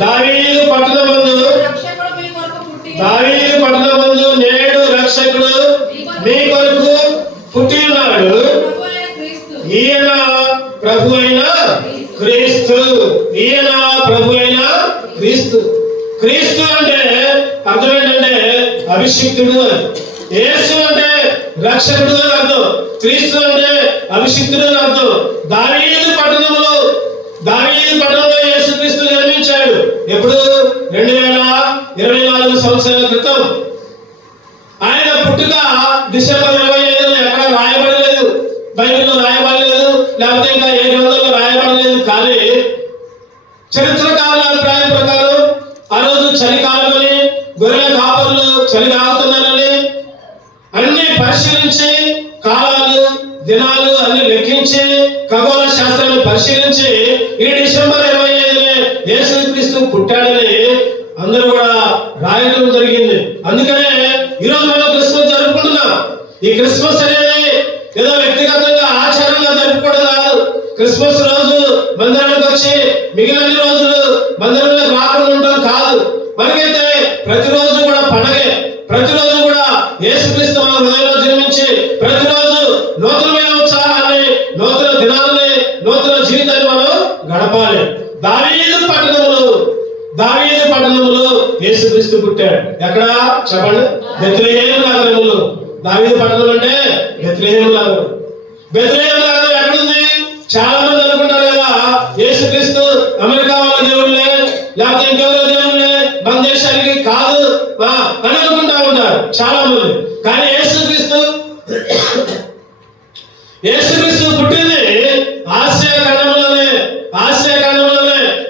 దావీదు పట్టణమందు నేడు రక్షకుడు మీ కొరకు పుట్టి ఉన్నాడు. ఈయన ప్రభు అయిన క్రీస్తు. ఈయన ప్రభు అయిన క్రీస్తు. క్రీస్తు అంటే అర్థం ఏంటంటే అభిషిక్తుడు అని. యేసు అంటే రక్షకుడు అని అర్థం. క్రీస్తు అంటే అభిషిక్తుడు అని అర్థం. దావీదు పట్టణంలో యేసు క్రీస్తు జన్మించాడు. ఎప్పుడు? 2024 సంవత్సరాల క్రితం. ఆయన పుట్టుక డిసెంబర్ 25 ఎక్కడ రాయబడలేదు, బైబిల్లో రాయబడలేదు, లేకపోతే ఇంకా ఏ గ్రంథంలో రాయబడలేదు. కానీ చరిత్రకారుల అభిప్రాయం ప్రకారం ఆ రోజు చలికాలమని, గొర్రెల కాపరులు చలి తాగుతున్నారని అన్ని పరిశీలించి, కాలాలు దినాలు అన్ని లెక్కించి, ఖగోళ శాస్త్రాన్ని పరిశీలించి ఈ డిసెంబర్ 25 యేసు క్రీస్తు పుట్టాడని అందరూ కూడా రాయడం జరిగింది. అందుకనే ఈరోజు మనం క్రిస్మస్ జరుపుకుంటున్నాం. ఈ క్రిస్మస్ అనేది ఏదో వ్యక్తిగతంగా ఆచారంగా జరుపుకోవడం కాదు. క్రిస్మస్ రోజు మందిరానికి వచ్చి మిగిలిన రోజులు మందిరంలోకి రాకుండా ఉండడం కాదు. మనకైతే ప్రతిరోజు కూడా పండగే. ప్రతిరోజు కూడా యేసుక్రీస్తు మన హృదయంలో జన్మించి ప్రతిరోజు నూతనమైన ఉత్సాహాన్ని, నూతన దినాన్ని, నూతన జీవితాన్ని మనం గడపాలి. దావీదు పట్టణంలో యేసుక్రీస్తు పుట్టాడు. ఎక్కడ చెప్పండి? బెత్లెహేము నగరములో. దావీదు పట్టణం అంటే బెత్లెహేము నగరం. బెత్లెహేము నగరం ఎక్కడుంది? చాలా మంది అనుకుంటారు కదా యేసుక్రీస్తు అమెరికా వాళ్ళ దేవుళ్ళే, లేకపోతే ఇంకెవరో దేవుళ్ళే, మన దేశానికి కాదు అని అనుకుంటా ఉంటారు చాలా మంది. కానీ యేసుక్రీస్తు పుట్టింది ఆసియా ఖండంలోనే.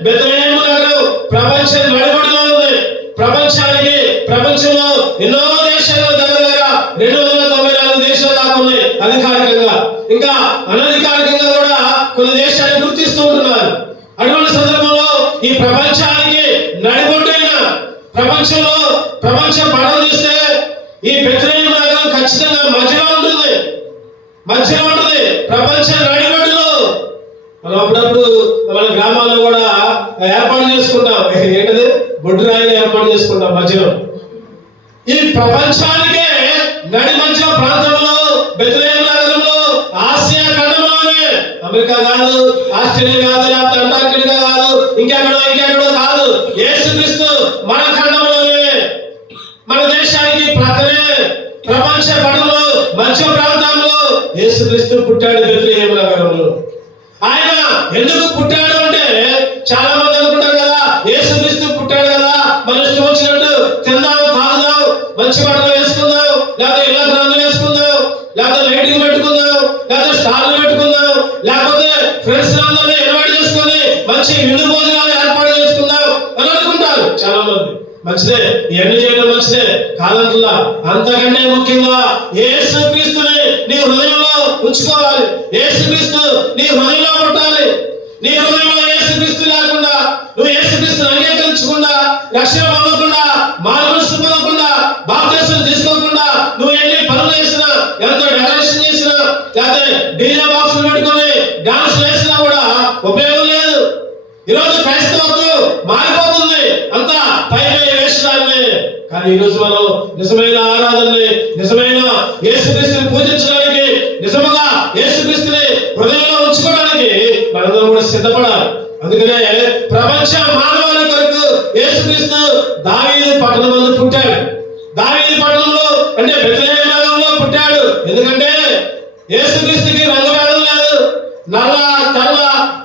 బెత్లెహేము నగరం ప్రపంచ నడిబడిలో ఉంది. ప్రపంచంలో ఎన్నో దేశాల్లో దగ్గర 294 దేశాలు దాకా ఉన్నాయి అధికారికంగా. ఇంకా అనధికారికంగా కూడా కొన్ని దేశాలు గుర్తిస్తూ ఉంటున్నారు. అటువంటి సందర్భంలో ఈ ప్రపంచానికి నడిబొడ్డైన ప్రపంచ పడవ చూస్తే ఈ బెత్లెహేము నగరం ఖచ్చితంగా మధ్యలో ఉంటుంది. ప్రపంచ నడిబొడ్డులో. మనం అప్పుడప్పుడు మన గ్రామాల్లో కూడా ఏర్పాటు చేసుకుంటాం. ఏంటది? బొడ్డు రాయిని ఏర్పాటు చేసుకుంటాం మధ్యలో. ఈ ప్రపంచానికే నడి మధ్య ప్రాంతంలో బెత్లెహేము నగరంలో, ఆసియా ఖండంలోనే, అమెరికా కాదు, ఆస్ట్రేలియా కాదు, లేకపోతే అంటార్కిటికా కాదు, ఇంకెక్కడో కాదు, యేసుక్రీస్తు మన ఖండంలోనే, మన దేశానికి ప్రక్కనే ప్రపంచ పటంలో మధ్య ప్రాంతంలో యేసుక్రీస్తు పుట్టాడు బెత్లెహేము నగరంలో. ఆయన ఎందుకు పుట్టాడు అంటే చాలా మంది అనుకుంటారు కదా యేసుక్రీస్తు పుట్టాడు కదా మన ఇష్టం వచ్చినట్టు తిందాం, తాగుదాం, మంచి బట్టలు వేసుకుందాం, లేకపోతే ఇళ్ళ గ్రంథాలు వేసుకుందాం, లేకపోతే లైటింగ్ పెట్టుకుందాం, లేకపోతే స్టార్లు పెట్టుకుందాం, లేకపోతే ఫ్రెండ్స్ అందరినీ ఇన్వైట్ చేసుకొని మంచి విందు భోజనాలు ఏర్పాటు చేసుకుందాం అని అనుకుంటారు చాలా మంది. మంచిదే, ఇవన్నీ చేయడం మంచిదే కాదంటున్నా. అంతకంటే ముఖ్యంగా యేసుక్రీస్తుని నీ హృదయంలో ఉంచుకోవాలి. యేసుక్రీస్తు నీ హృదయంలో పుట్టాలి. నీ హృదయంలో యేసుక్రీస్తు లేకుండా, నువ్వు యేసుక్రీస్తుని అంగీకరించకుండా, రక్షణ పొందకుండా, మానవసు పొందకుండా, బాప్తిసం తీసుకోకుండా నువ్వు ఎన్ని పనులు చేసినా, ఎంతో డెకరేషన్ చేసినా, లేకపోతే డీజే బాక్సులు పెట్టుకొని డాన్స్ వేసినా కూడా ఉపయోగం లేదు. ఈరోజు క్రైస్తవత్వం మారిపోతుంది. అంతా పై వేషాలనే. కానీ ఈరోజు మనం నిజమైన ఆరాధనని, నిజమైన యేసుక్రీస్తుని పూజించడానికి, నిజముగా యేసుక్రీస్తుని హృదయంలో ఉంచుకోవడానికి మనందరం కూడా సిద్ధపడాలి. అందుకనే ప్రపంచ మానవాళి కొరకు యేసుక్రీస్తు దావీదు పట్టణంలో పుట్టాడు. దావీదు పట్టణంలో అంటే బెత్లెహేము నగరంలో పుట్టాడు. ఎందుకంటే యేసుక్రీస్తుకి రంగభేదం లేదు. నల్ల, తెల్ల,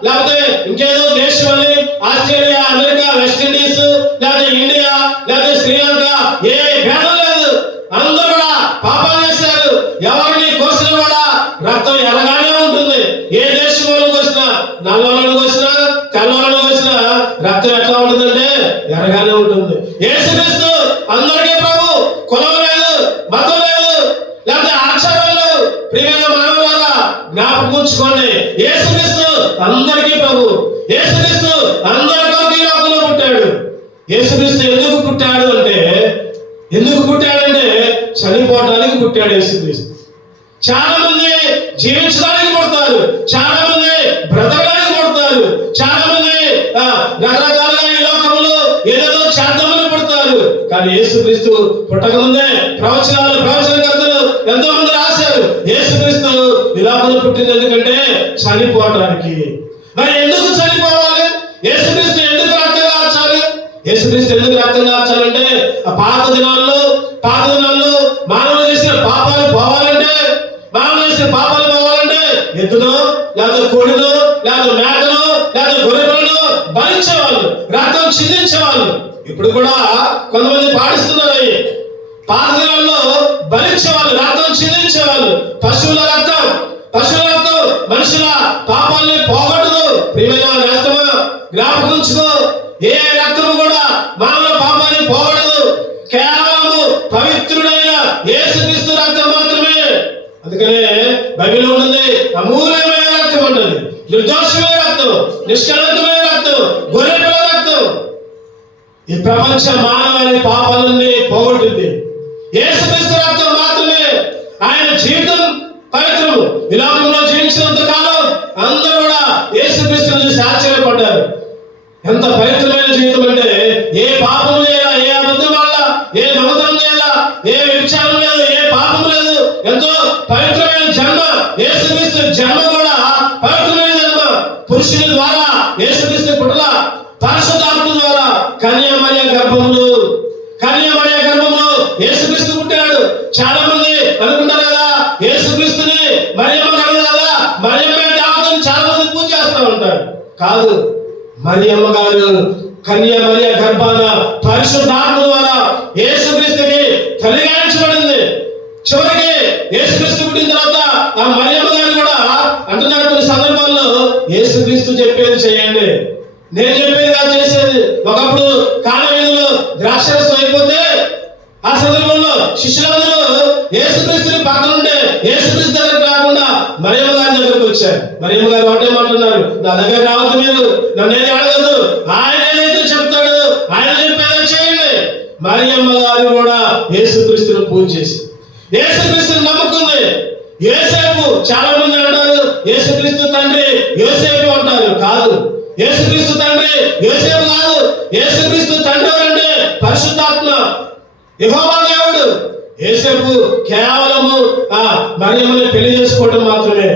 లేకపోతే ఇంకేదో దేశం అని, ఆస్ట్రేలియా, అమెరికా, వెస్టిండీస్, లేకపోతే ఇండియా, లేకపోతే శ్రీలంక, ఏ భేదం లేదు. అందరూ కూడా పాపాలు చేశారు. ఎవరిని కోసినా కూడా రక్తం ఎర్రగానే ఉంటుంది. ఏ దేశంలో కోసినా, నల్లలను కోసినా, తెల్లలను కోసినా రక్తం ఎట్లా ఉంటుందంటే ఎర్రగానే ఉంటుంది. యేసుక్రీస్తు అందరికీ ప్రభు. కులం లేదు, మతం లేదు, లేకపోతే ఆచారం లేదు. ప్రియమైన మానవులారా జ్ఞాపకం ఉంచుకోండి, యేసుక్రీస్తు అందరికీ ప్రభు. యేసుక్రీస్తు అందరి కొరకు ఈ లోకంలో పుట్టాడు. యేసుక్రీస్తు ఎందుకు పుట్టాడంటే చనిపోవడానికి పుట్టాడు యేసుక్రీస్తు. చాలా మంది జీవించడానికి పుడతారు, చాలా మంది బ్రతకడానికి పుడతారు, చాలా మంది రకరకాలుగా ఈ లోకంలో కానీ యేసుక్రీస్తు పుట్టకముందే ప్రవచనకర్తలు ఎంతో మంది రాశారు. యేసుక్రీస్తు ఈ లోకంలో పుట్టింది ఎందుకంటే చనిపోవడానికి. మరి ఎందుకు చనిపోవాలి? యేసుక్రీస్తు ఎందుకు రక్తం కార్చాలి? యేసుక్రీస్తు ఎందుకు రక్తం కార్చాలంటే ఆ పాత దినాల్లో మానవులు చేసిన పాపాలు పోవాలంటే ఎద్దునో లేదా కోడినో లేదా మేకనో లేదా గొర్రెలను బలించేవాళ్ళు, రక్తం చిందించేవాళ్ళు. ఇప్పుడు కూడా కొంతమంది పాటిస్తున్నారు. పాత దినాల్లో బలించేవాళ్ళు, రక్తం చిందించేవాళ్ళు. పశువుల రక్తం మనుషుల పాపాలని పోగొట్టదు. ప్రియమైన నేస్తమా, జ్ఞాపకం ఉంచుకో, ఏ రక్తము కూడా మానవ పాపాన్ని పోగొట్టదు. కేవలము పవిత్రుడైన యేసుక్రీస్తు రక్తం మాత్రమే. అందుకనే బైబిల్లో ఉన్నది అమూల్యమైన రక్తం ఉంటుంది, నిర్దోషమైన రక్తం, నిష్కలంకమైన రక్తం, గొర్రెపిల్ల రక్తం. ఈ ప్రపంచ మానవాళి పాపాలన్నీ పోగొట్టింది యేసుక్రీస్తు రక్తం మాత్రమే. ఆయన జీవితం పవిత్రము. ఈ లోకంలో జీవించినంత కాలం అందరూ కూడా యేసుక్రీస్తుని చూసి ఆశ్చర్యపడ్డారు. ఎంత పవిత్రమైన జీవితం అంటే ఏ పాపం చేయాలా, ఏ అబద్ధం వల్ల, ఏ దొంగతనం చేయాలా, ఏ విచారం లేదు, ఏ పాపం లేదు. ఎంతో పవిత్రమైన జన్మ. యేసుక్రీస్తు జన్మ కూడా పవిత్రమైన జన్మ. పురుషుని ద్వారా యేసుక్రీస్తు పుట్టల, పరిశుద్ధాత్మ ద్వారా కన్యామరియ గర్భములో యేసుక్రీస్తు పుట్టాడు. చాలా మంది అనుకుంటారు కదా, యేసుక్రీస్తుని మరియమ్మ కలగదా, మరియమ్మే దేవతని చాలా మంది పూజ చేస్తూ ఉంటారు. కాదు, మరియమ్మ గారు కన్యామరియ గర్భాన పరిశుద్ధాత్మ ద్వారా యేసుక్రీస్తుకి తల్లిగాంచబడింది. చివరికి యేసుక్రీస్తు పుట్టిన తర్వాత ఆ మరియమ్మ గారు కూడా అంటున్నారు కొన్ని సందర్భాల్లో, యేసుక్రీస్తు చెప్పేది చేయండి, నేను చెప్పేది కాదు చేసేది. ఒకప్పుడు కాలం వీధిలో ద్రాక్షరసం అయిపోతే ఆ సందర్భంలో శిష్యులందరూ యేసుక్రీస్తుని పక్కన ఉంటే యేసుక్రీస్తు దగ్గరకు రాకుండా మరియమ్మ గారి దగ్గరకు వచ్చారు. మరియమ్మ గారు ఒకటే మాట్లాడుతున్నారు, నా దగ్గర రావద్దు, మీరు నన్నేది అడగదు, ఆయన ఏదైతే చెప్తాడు ఆయన చెప్పేది చేయండి. మరియమ్మ గారు కూడా యేసుక్రీస్తుని పూజ చేసి యేసుక్రీస్తుని నమ్ముకుంది. యోసేపు, చాలా మంది అంటారు యేసుక్రీస్తు తండ్రి యోసేపు అంటారు. కాదు, యేసుక్రీస్తు తండ్రి యోసేపు కాదు. యేసుక్రీస్తు తండ్రి ఎవరంటే పరిశుద్ధాత్మ, యెహోవా దేవుడు. యోసేపు కేవలము మరియమ్మని పెళ్లి చేసుకోవడం మాత్రమే.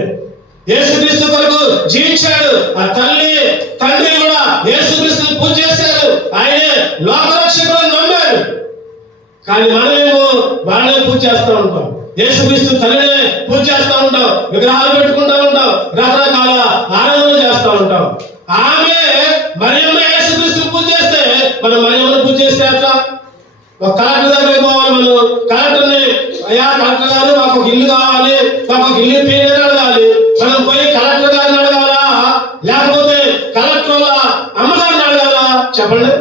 యేసుక్రీస్తు కొరకు జీవించాడు. ఆ తండ్రి కూడా యేసుక్రీస్తుని పూజ చేశారు. ఆయనే లోకరక్షకుడు నమ్మారు. కానీ మనమేమో వాళ్ళనే పూజ చేస్తూ ఉంటాం, యేసుక్రీస్తు తల్లినే పూజ చేస్తూ ఉంటాం, విగ్రహాలు పెట్టుకుంటూ ఉంటాం, రకరకాల ఆరాధనలు చేస్తూ ఉంటాం. ఆమె మరియమ్మ యేసుక్రీస్తుని పూజ చేస్తే మనం మరియమ్మని పూజ చేస్తే అట్లా. ఒక కలెక్టర్ దగ్గరికి పోవాలి, మనం కలెక్టర్ని, అయ్యా కలెక్టర్ గారు మాకు ఒక ఇల్లు కావాలి, మాకు ఒక ఇల్లు పేరు అడగాలి. మనం పోయి కలెక్టర్ గారిని అడగాలా, లేకపోతే కలెక్టర్ వాళ్ళ అమ్మగారిని అడగాలా? చెప్పండి,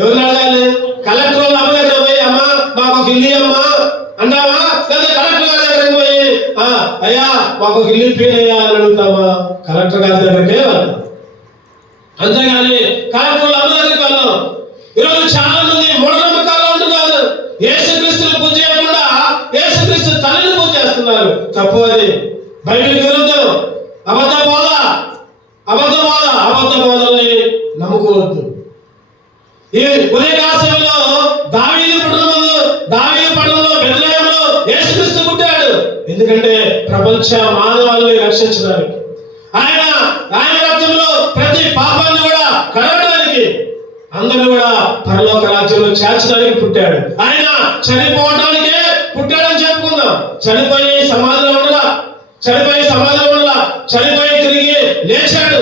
ఎవరిని అడగాలి? కలెక్టర్ వాళ్ళ అమ్మ దగ్గర పోయి అమ్మ మాకు ఒక ఇల్లు అమ్మా అంటావా? లేదా కలెక్టర్ గారి దగ్గరికి పోయి అయ్యా మాకు ఒక ఇల్లు పేరు వేయాలని అడుగుతామా? కలెక్టర్ గారి దగ్గరికే వెళ్తాం, అంతేగాని కలెక్టర్ వాళ్ళ అమ్మ దగ్గరికి వెళ్ళాం. ఈరోజు చాలా మంది మూఢనమ్మకాలు ఉంటున్నారు. యేసుక్రీస్తుని పూజ చేయకుండా యేసుక్రీస్తు తల్లిని పూజ చేస్తున్నారు. తప్పు, అది బైబిల్ విరుద్ధం. అబద్ధ బోధల్ని నమ్ముకోవద్దు. ఈ ఉదయకాల సమయంలో దావీదు పట్టణంలో బెత్లెహేములో యేసుక్రీస్తు పుట్టాడు. ఎందుకంటే ప్రపంచ మానవాళిని రక్షించడానికి, ఆయన రక్తంలో ప్రతి పాపాన్ని కూడా కడగడానికి, అందరూ కూడా పరలోక రాజ్యంలో చేర్చడానికి పుట్టాడు. ఆయన చనిపోవడానికే పుట్టాడని చెప్పుకుందాం. చనిపోయి సమాధిలో ఉండలా, చనిపోయి తిరిగి లేచాడు.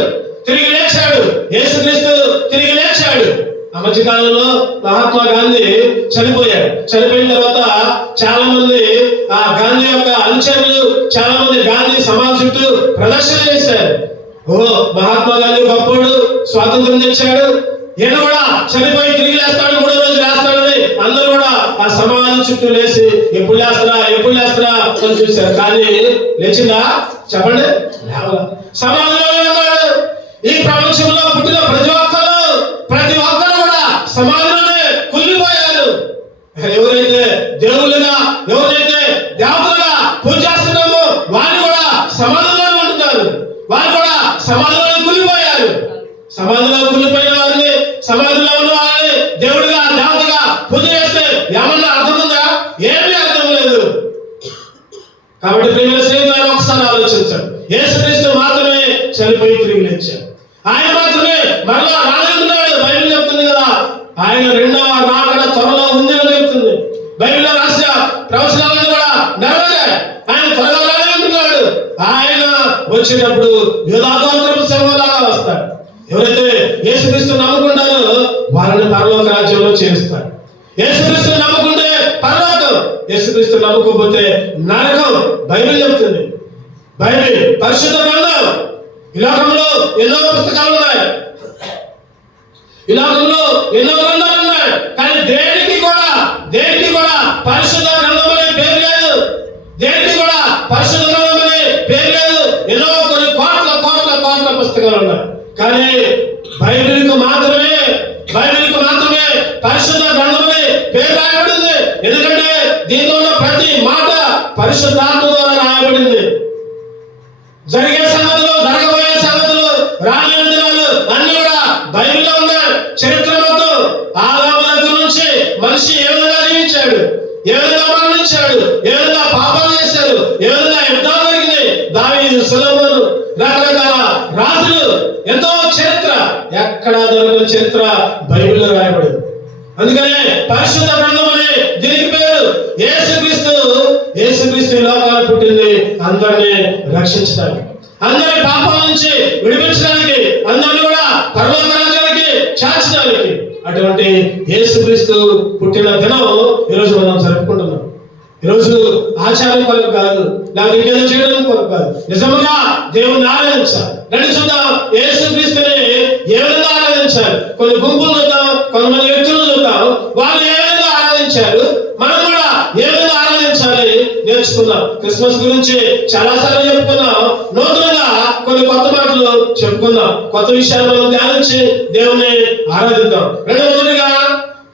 యేసుక్రీస్తు తిరిగి లేచాడు. ఆ మధ్యకాలంలో మహాత్మా గాంధీ చనిపోయాడు. చనిపోయిన తర్వాత చాలా మంది ఆ గాంధీ యొక్క అనుచరులు చాలా మంది గాంధీ సమాధి చుట్టూ ప్రదర్శన చేశారు. మహాత్మా గాంధీ గొప్పోడు, స్వాతంత్రం తెచ్చాడు, ఈయన కూడా చనిపోయి తిరిగి లేస్తాడు, 3వ రోజు లేస్తాడని అందరూ కూడా ఆ సమాధి చుట్టూ లేచి ఎప్పుడు లేస్తారా అని చూశారు. కానీ లేచిందా? చెప్పండి, సమాధిలో ఉన్నాడు. ఈ ప్రపంచంలో పుట్టిన ప్రతి ఒక్కరు కూడా సమాధిలోనే కుళ్ళిపోయారు. ఎవరైతే దేవుళ్ళుగా, ఎవరైతే దేవతలుగా పూజ చేస్తున్నామో వాళ్ళు కూడా సమాధిలోనే ఉంటున్నారు. వాళ్ళు కూడా సమాధిలోనే కుళ్ళిపోయారు. సమాధిలో కుళ్ళిపోయిన వారిని, సమాధిలో ఉన్న వారిని దేవుడిగా, దేవతగా పూజ చేస్తే కాబట్టి ప్రియమైన స్నేహితులను ఒకసారి ఆలోచించారు. యేసుక్రీస్తు మాత్రమే చనిపోయి తిరిగి లేచారు. ఆయన మాత్రమే మరలా రానున్నాడు. బైబిల్ చెప్తుంది కదా, ఆయన రెండవ రాకడ త్వరలో ఉంది అని చెప్తుంది. బైబిల్లో రాసిన ప్రవచనాలను కూడా నెరవేరాయి. ఆయన త్వరగా రానున్నాడు. ఆయన వచ్చేటప్పుడు యూదాగోత్రపు సింహంలాగా వస్తాడు. ఎవరైతే యేసుక్రీస్తు నమ్ముకుంటారో వాళ్ళని పరలోక రాజ్యంలో చేరుస్తాడు. యేసుక్రీస్తు నమ్ముకుంటే పరలోకం, యేసుక్రీస్తు నమ్ముకోకపోతే నరకం. బైబిల్ చెప్తుంది. బైబిల్ పరిశుద్ధ గ్రంథం. ఈ లోకంలో ఎన్నో పుస్తకాలు ఉన్నాయి, ఈ లోకంలో ఎన్నో గ్రంథాలు ఉన్నాయి. కానీ దేనికి కూడా పరిశుద్ధ గ్రంథం అనే పేరు లేదు. దేనికి కూడా పరిశుద్ధ గ్రంథం అనే పేరు లేదు. ఎన్నో కొన్ని కోట్ల పుస్తకాలు ఉన్నాయి. కానీ బైబిల్కు మాత్రమే పరిశుద్ధ గ్రంథం అనే పేరు రాయబడింది. ఎందుకంటే దీనిలో ఉన్న ప్రతి మాట పరిశుద్ధాత్మ ద్వారా రాయబడింది. జరిగే సంగతులు, జరగబోయే సంగతులు, రానున్న దినాలు అన్ని కూడా బైబిల్లో ఉన్నాయి. చరిత్ర మొత్తం ఆదాము దగ్గర నుంచి మనిషి ఏ విధంగా జీవించాడు, ఏ విధంగా మరణించాడు, ఏ విధంగా పాపాలు చేశాడు, ఏ విధంగా యుద్ధాలు జరిగినాయి, దావీదు, సొలొమోను, రకరకాల రాజులు, ఎంతో చరిత్ర, ఎక్కడా దొరకని చరిత్ర బైబిల్లో రాయబడింది. అందుకనే పరిశుద్ధ గ్రంథం అనే దీనికి పేరు. యేసుక్రీస్తు లోకాలు పుట్టింది అందరినీ రక్షించడానికి, అందరి పాపాల నుంచి విడిపించడానికి, అందరినీ కూడా పరలోక రాజ్యానికి చేర్చడానికి. అటువంటి యేసుక్రీస్తు పుట్టిన దినం ఈరోజు మనం జరుపుకుంటున్నాం. ఈరోజు ఆచారం కొరకు కాదు, నాకు ఇంకేదో చేయడం కొరకు కాదు, నిజంగా దేవుణ్ణి ఆరాధించాలి. రండి చూద్దాం యేసుక్రీస్తుని ఏ విధంగా ఆరాధించాలి. కొన్ని గుంపులు చూద్దాం, కొంతమంది వ్యక్తులు చూద్దాం, వాళ్ళు ఏ విధంగా ఆరాధించారు, మనం కూడా ఏ విధంగా ఆరాధించాలి నేర్చుకుందాం. క్రిస్మస్ గురించి చాలా సార్లు చెప్పుకున్నాం. నూతనంగా కొన్ని కొత్త మాటలు చెప్పుకుందాం. కొత్త విషయాలు మనం ధ్యానించి దేవుని ఆరాధిద్దాం. రెండవదిగా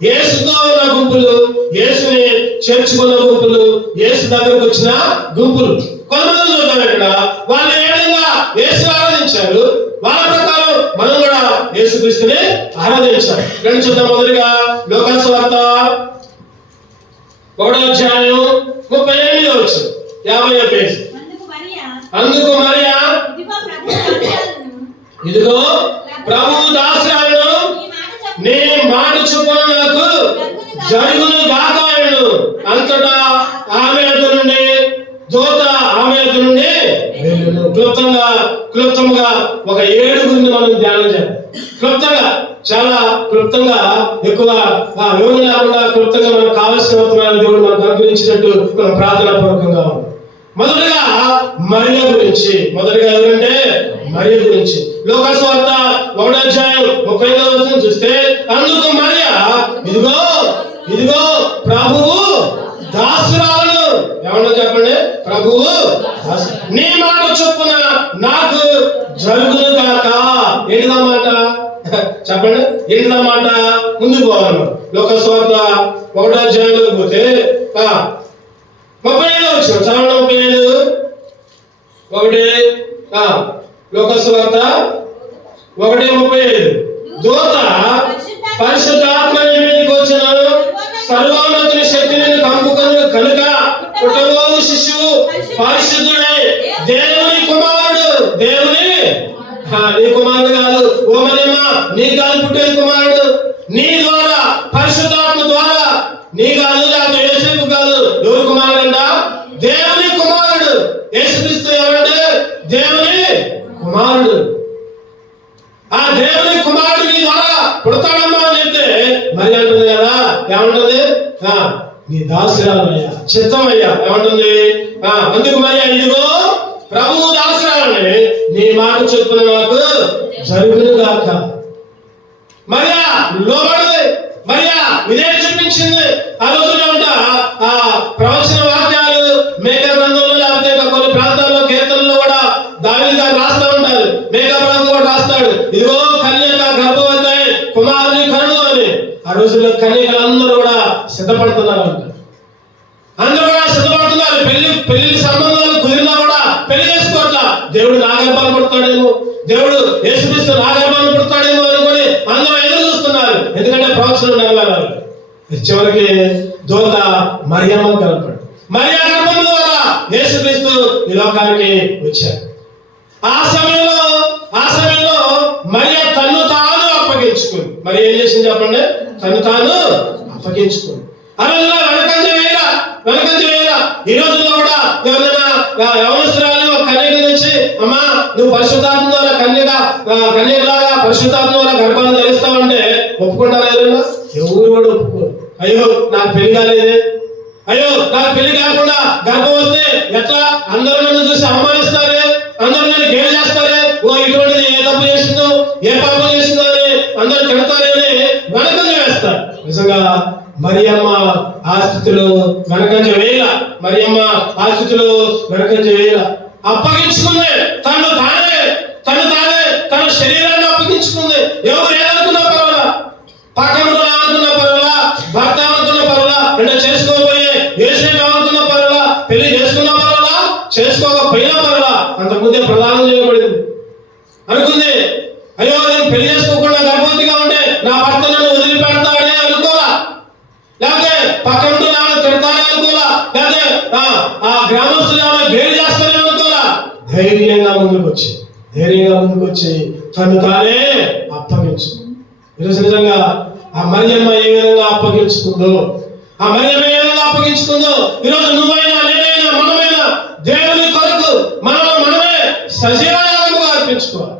యేసుతో ఉన్న గుంపులు, యేసుని చేర్చుకున్న గుంపులు, యేసు దగ్గరకు వచ్చిన గుంపులు. కొంతమంది చూద్దాం ఇక్కడ, వాళ్ళు ఏ విధంగా యేసు ఆరాధించారు, వాళ్ళ ప్రకారం మనం కూడా యేసుక్రీస్తుని ఆరాధించాలి. రెండు చూద్దాం. మొదటిగా లోకాసు సువార్త 1:38 పేజీ. అందుకు మరియా, ఇదిగో ప్రభువు దాసురాలను, నీ మాట చొప్పున నాకు జరుగును గాక అను. అంతటా ఆమె యొద్ద నుండి దూత ఆమె యొద్ద నుండి వెళ్ళును. క్లుప్తంగా ఒక 7 మనం ధ్యానం చేయాలి. చాలా క్లుప్తంగా, ఎక్కువ వివరణ లేకుండా క్లుప్తంగా మనకు కావలసిన దేవుడు మనకు అనుగ్రహించినట్టు మనం ప్రార్థన పూర్వకంగా ఉంది. మొదటగా మరియ గురించి, ఎవరంటే మరియ గురించి లోకాసు సువార్త 1:35 చూస్తే, అందుకు మరియ, ఇదిగో ప్రభువు దాసురాలను, ఏమన్నా చెప్పండి, ప్రభువు నీ మాట చొప్పున నాకు జరుగును గాక. ఏంటిదా మాట చెప్పండి, ఏంటిదా మాట? ముందుకు పోవాలి. లోకాసు సువార్త 1:35 పోతే 35 వచ్చిన చదవండి. 35 లోకాసు సువార్త 1:35. దూత పరిశుద్ధాత్మ నీ మీదకి వచ్చును, సర్వోన్నతుని శక్తిని కమ్ముకొను కనుక పుట్టబోవు శిశువు పరిశుద్ధుడై దేవుని కుమారుడు. నీ కుమారుడు కాదు, ఓ మరియమ్మ, నీ కాదు పుట్టే కుమారుడు. నీ ద్వారా, పరిశుద్ధాత్మ ద్వారా, నీ కాదు, లేకపోతే యేసుకు కాదు. ఎవరు కుమారుడు అంట? దేవుని కుమారుడు. యేసుక్రీస్తు ఎవరంటే దేవుని కుమారుడు. ఆ దేవుని కుమారుడు నీ ద్వారా పుడతాడమ్మా అని చెప్తే మరి అంటుంది కదా, ఏమంటుంది? నీ దాసురాలయ్యా, చిత్తమయ్యా, ఏమంటుంది? అందుకు మరి, ఇదిగో ప్రభువు దాసురాలని, నీ మాట చొప్పున నాకు జరుగును గాక. మరియా లోబడింది, మరియా విధేయత చూపించింది. ఆ రోజుల్లో ఉంటా ఆ ప్రవచన వాక్యాలు మేకా గ్రంథంలో, లేకపోతే కొన్ని ప్రాంతాల్లో కీర్తనలో కూడా దావీదు గారు రాస్తూ ఉంటారు. మేకా గ్రంథం కూడా రాస్తాడు, ఇదిగో కన్యక గర్భవతి కుమారుని కను అని. ఆ రోజుల్లో కన్యకలందరూ కూడా సిద్ధపడుతున్నారు. అందరూ కూడా సిద్ధపడుతున్నారు. పెళ్లి సంబంధాలు కుదిరినా కూడా పెళ్లి చేసుకోవట్లా. దేవుడు నా గర్భాన్ని పుడతాడేమో, దేవుడు యేసుక్రీస్తు నా గర్భాన్ని పుడతాడేమో అనుకొని అందరూ ఎదురు చూస్తున్నారు. ఎందుకంటే ప్రవచనం నెరవేరాలి. చివరికి దూత మరియమ్మ కనపడు. మరియా గర్భం ద్వారా యేసుక్రీస్తు ఈ లోకానికి వచ్చారు. ఆ సమయంలో మరియ తను తాను అప్పగించుకుంది. మరి ఏం చేసింది చెప్పండి? తను తాను అప్పగించుకుంది. ఆ రోజుల్లో వెనకంజ వేయరా. ఈ రోజుల్లో కూడా ఎవరైనా యవనస్తురాలు కన్యక నుంచి, అమ్మా నువ్వు పరిశుద్ధాత్మ ద్వారా కన్యకలాగా పరిశుద్ధాత్మ ద్వారా గర్భాన్ని ధరిస్తావంటే ఒప్పుకుంటారా? ఎవరైనా? ఎవరు కూడా ఒప్పుకోరు. అయ్యో నాకు పెళ్లి కాలేదే, అయ్యో నాకు పెళ్లి కాకుండా గర్భం వస్తే ఎట్లా, అందరూ నన్ను చూసి అవమానిస్తారే, అందరూ నన్ను గేలు చేస్తారే, ఓ ఇటువంటిది ఏ తప్పు చేసిందో ఏ పాపం చేసిందో అని అందరూ తిడతారని వెనకంజ వేస్తారు. నిజంగా మరియమ్మ ఆ స్థితిలో వెనకంజ వేయాల. మరియమ్మ ఆ స్థితిలో వెనకంజ వేయాల. అప్పగించుకుంది. తను తానే తన శరీరాన్ని అప్పగించుకుంది. ఎవరు ఏదనుకున్నా పర్వాలా, పక్కన అనుకున్నా పర్వాలా, భర్త అనుకున్నా పర్వాలా, అంటే చేసుకోబోయే యేసేపు అనుకున్నా పర్వాలా, పెళ్లి చేసుకున్నా పర్వాలా, చేసుకోకపోయినా పర్వాలా, అంతకుముందే ప్రదానం చేయబడింది. అనుకుంది, అయ్యో నేను పెళ్లి చేసుకోకుండా గర్భవతిగా ఉంటే నా భర్త నన్ను వదిలిపెడతాడే అనుకోలా, లేకపోతే పక్కన నాన్న తిడతానే అనుకోలా, లేకపోతే ఆ గ్రామస్తులు ఏమైనా గేలి చేస్తానే అనుకోలా. ధైర్యంగా ముందుకు వచ్చి తను తానే అప్పగించుకుంది. ఈరోజు నిజంగా ఆ మరియమ్మ ఏ విధంగా అప్పగించుకుందో, ఈరోజు నువ్వైనా నేనైనా మనమైనా దేవుని కొరకు మనమే సజీవ యాగముగా అర్పించుకోవాలి.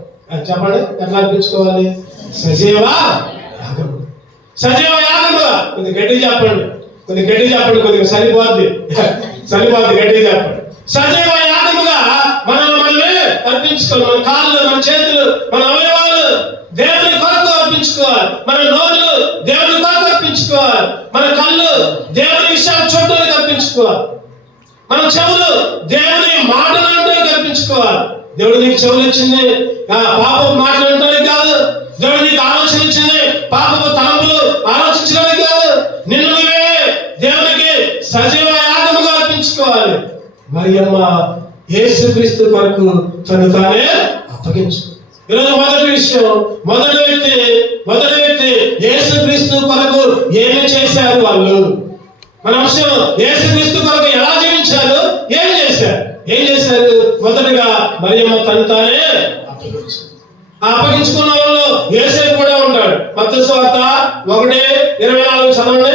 చెప్పండి, ఎట్లా అర్పించుకోవాలి? సజీవ యాగముగా. కొద్దిగా గట్టి చెప్పండి, కొద్దిగా సరిపోద్ది గట్టి చెప్పండి. సజీవ యాగముగా మనమే అర్పించుకోవాలి. మన కాళ్ళు, మన చేతులు, మన అవయవాలు దేవుని కొరకు అర్పించుకోవాలి. మన నోళ్ళు దేవుని కొరకు అర్పించుకోవాలి. మన కళ్ళు దేవుని విషయాలు చూడడానికి అర్పించుకోవాలి. మన చెవులు దేవుని మాటలు వినడానికి అర్పించుకోవాలి. దేవుడు నీకు చెవులు ఇచ్చింది పాపపు మాటలు వినడానికి కాదు. దేవుడు నీకు ఆలోచన ఇచ్చింది పాపపు తలంపులు ఆలోచించడానికి కాదు. నిన్ను నువ్వే దేవునికి సజీవ యాగముగా అర్పించుకోవాలి. మరియమ్మ యేసుక్రీస్తు కొరకు తను తానే అప్పగించుకుంది. ఈరోజు మొదటి వ్యక్తి యేసుక్రీస్తు కొరకు ఏమి చేశారు వాళ్ళు? మన అంశం యేసుక్రీస్తు కొరకు ఎలా జీవించారు, ఏం చేశారు? మొదటగా మరియమ్మ తను తానే అప్పగించుకున్న వాళ్ళు యేసేపు కూడా ఉంటాడు. మత్తయి సువార్త 1:24 చదవండి.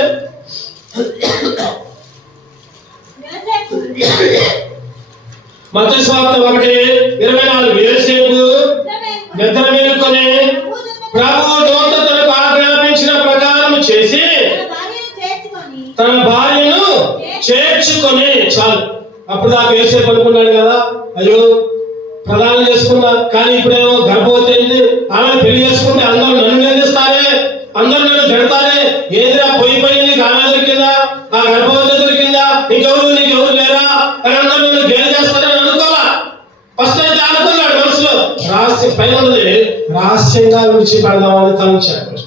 మత్తయి సువార్త 1:24. యేసేపు నిద్ర మేలుకొని ప్రభువు దూత తనకు ఆజ్ఞాపించిన ప్రకారం చేసి తన భార్యను చేర్చుకొని, చాలు. అప్పుడు దాకా యేసేపు అనుకున్నాడు కదా, అయ్యో ప్రదానం చేసుకున్నా, కానీ ఇప్పుడేమో గర్భవతి అయింది, ఆమె పెళ్లి చేసుకుంటే అందరూ నన్ను నిందిస్తారే, అందరూ నన్ను తిడతారే, ఏదిరా పోయిపోయింది, ఆమె దొరికిందా, ఆ గర్భవతి దొరికిందా, నీకెవరు లేరా అని అందరూ నన్ను గేలి చేస్తారని అనుకోవాలా. ఫస్ట్ అయితే అనుకున్నాడు మనసులో, పైన రహస్యంగా విడిచిపెడదామని తలంచాడు.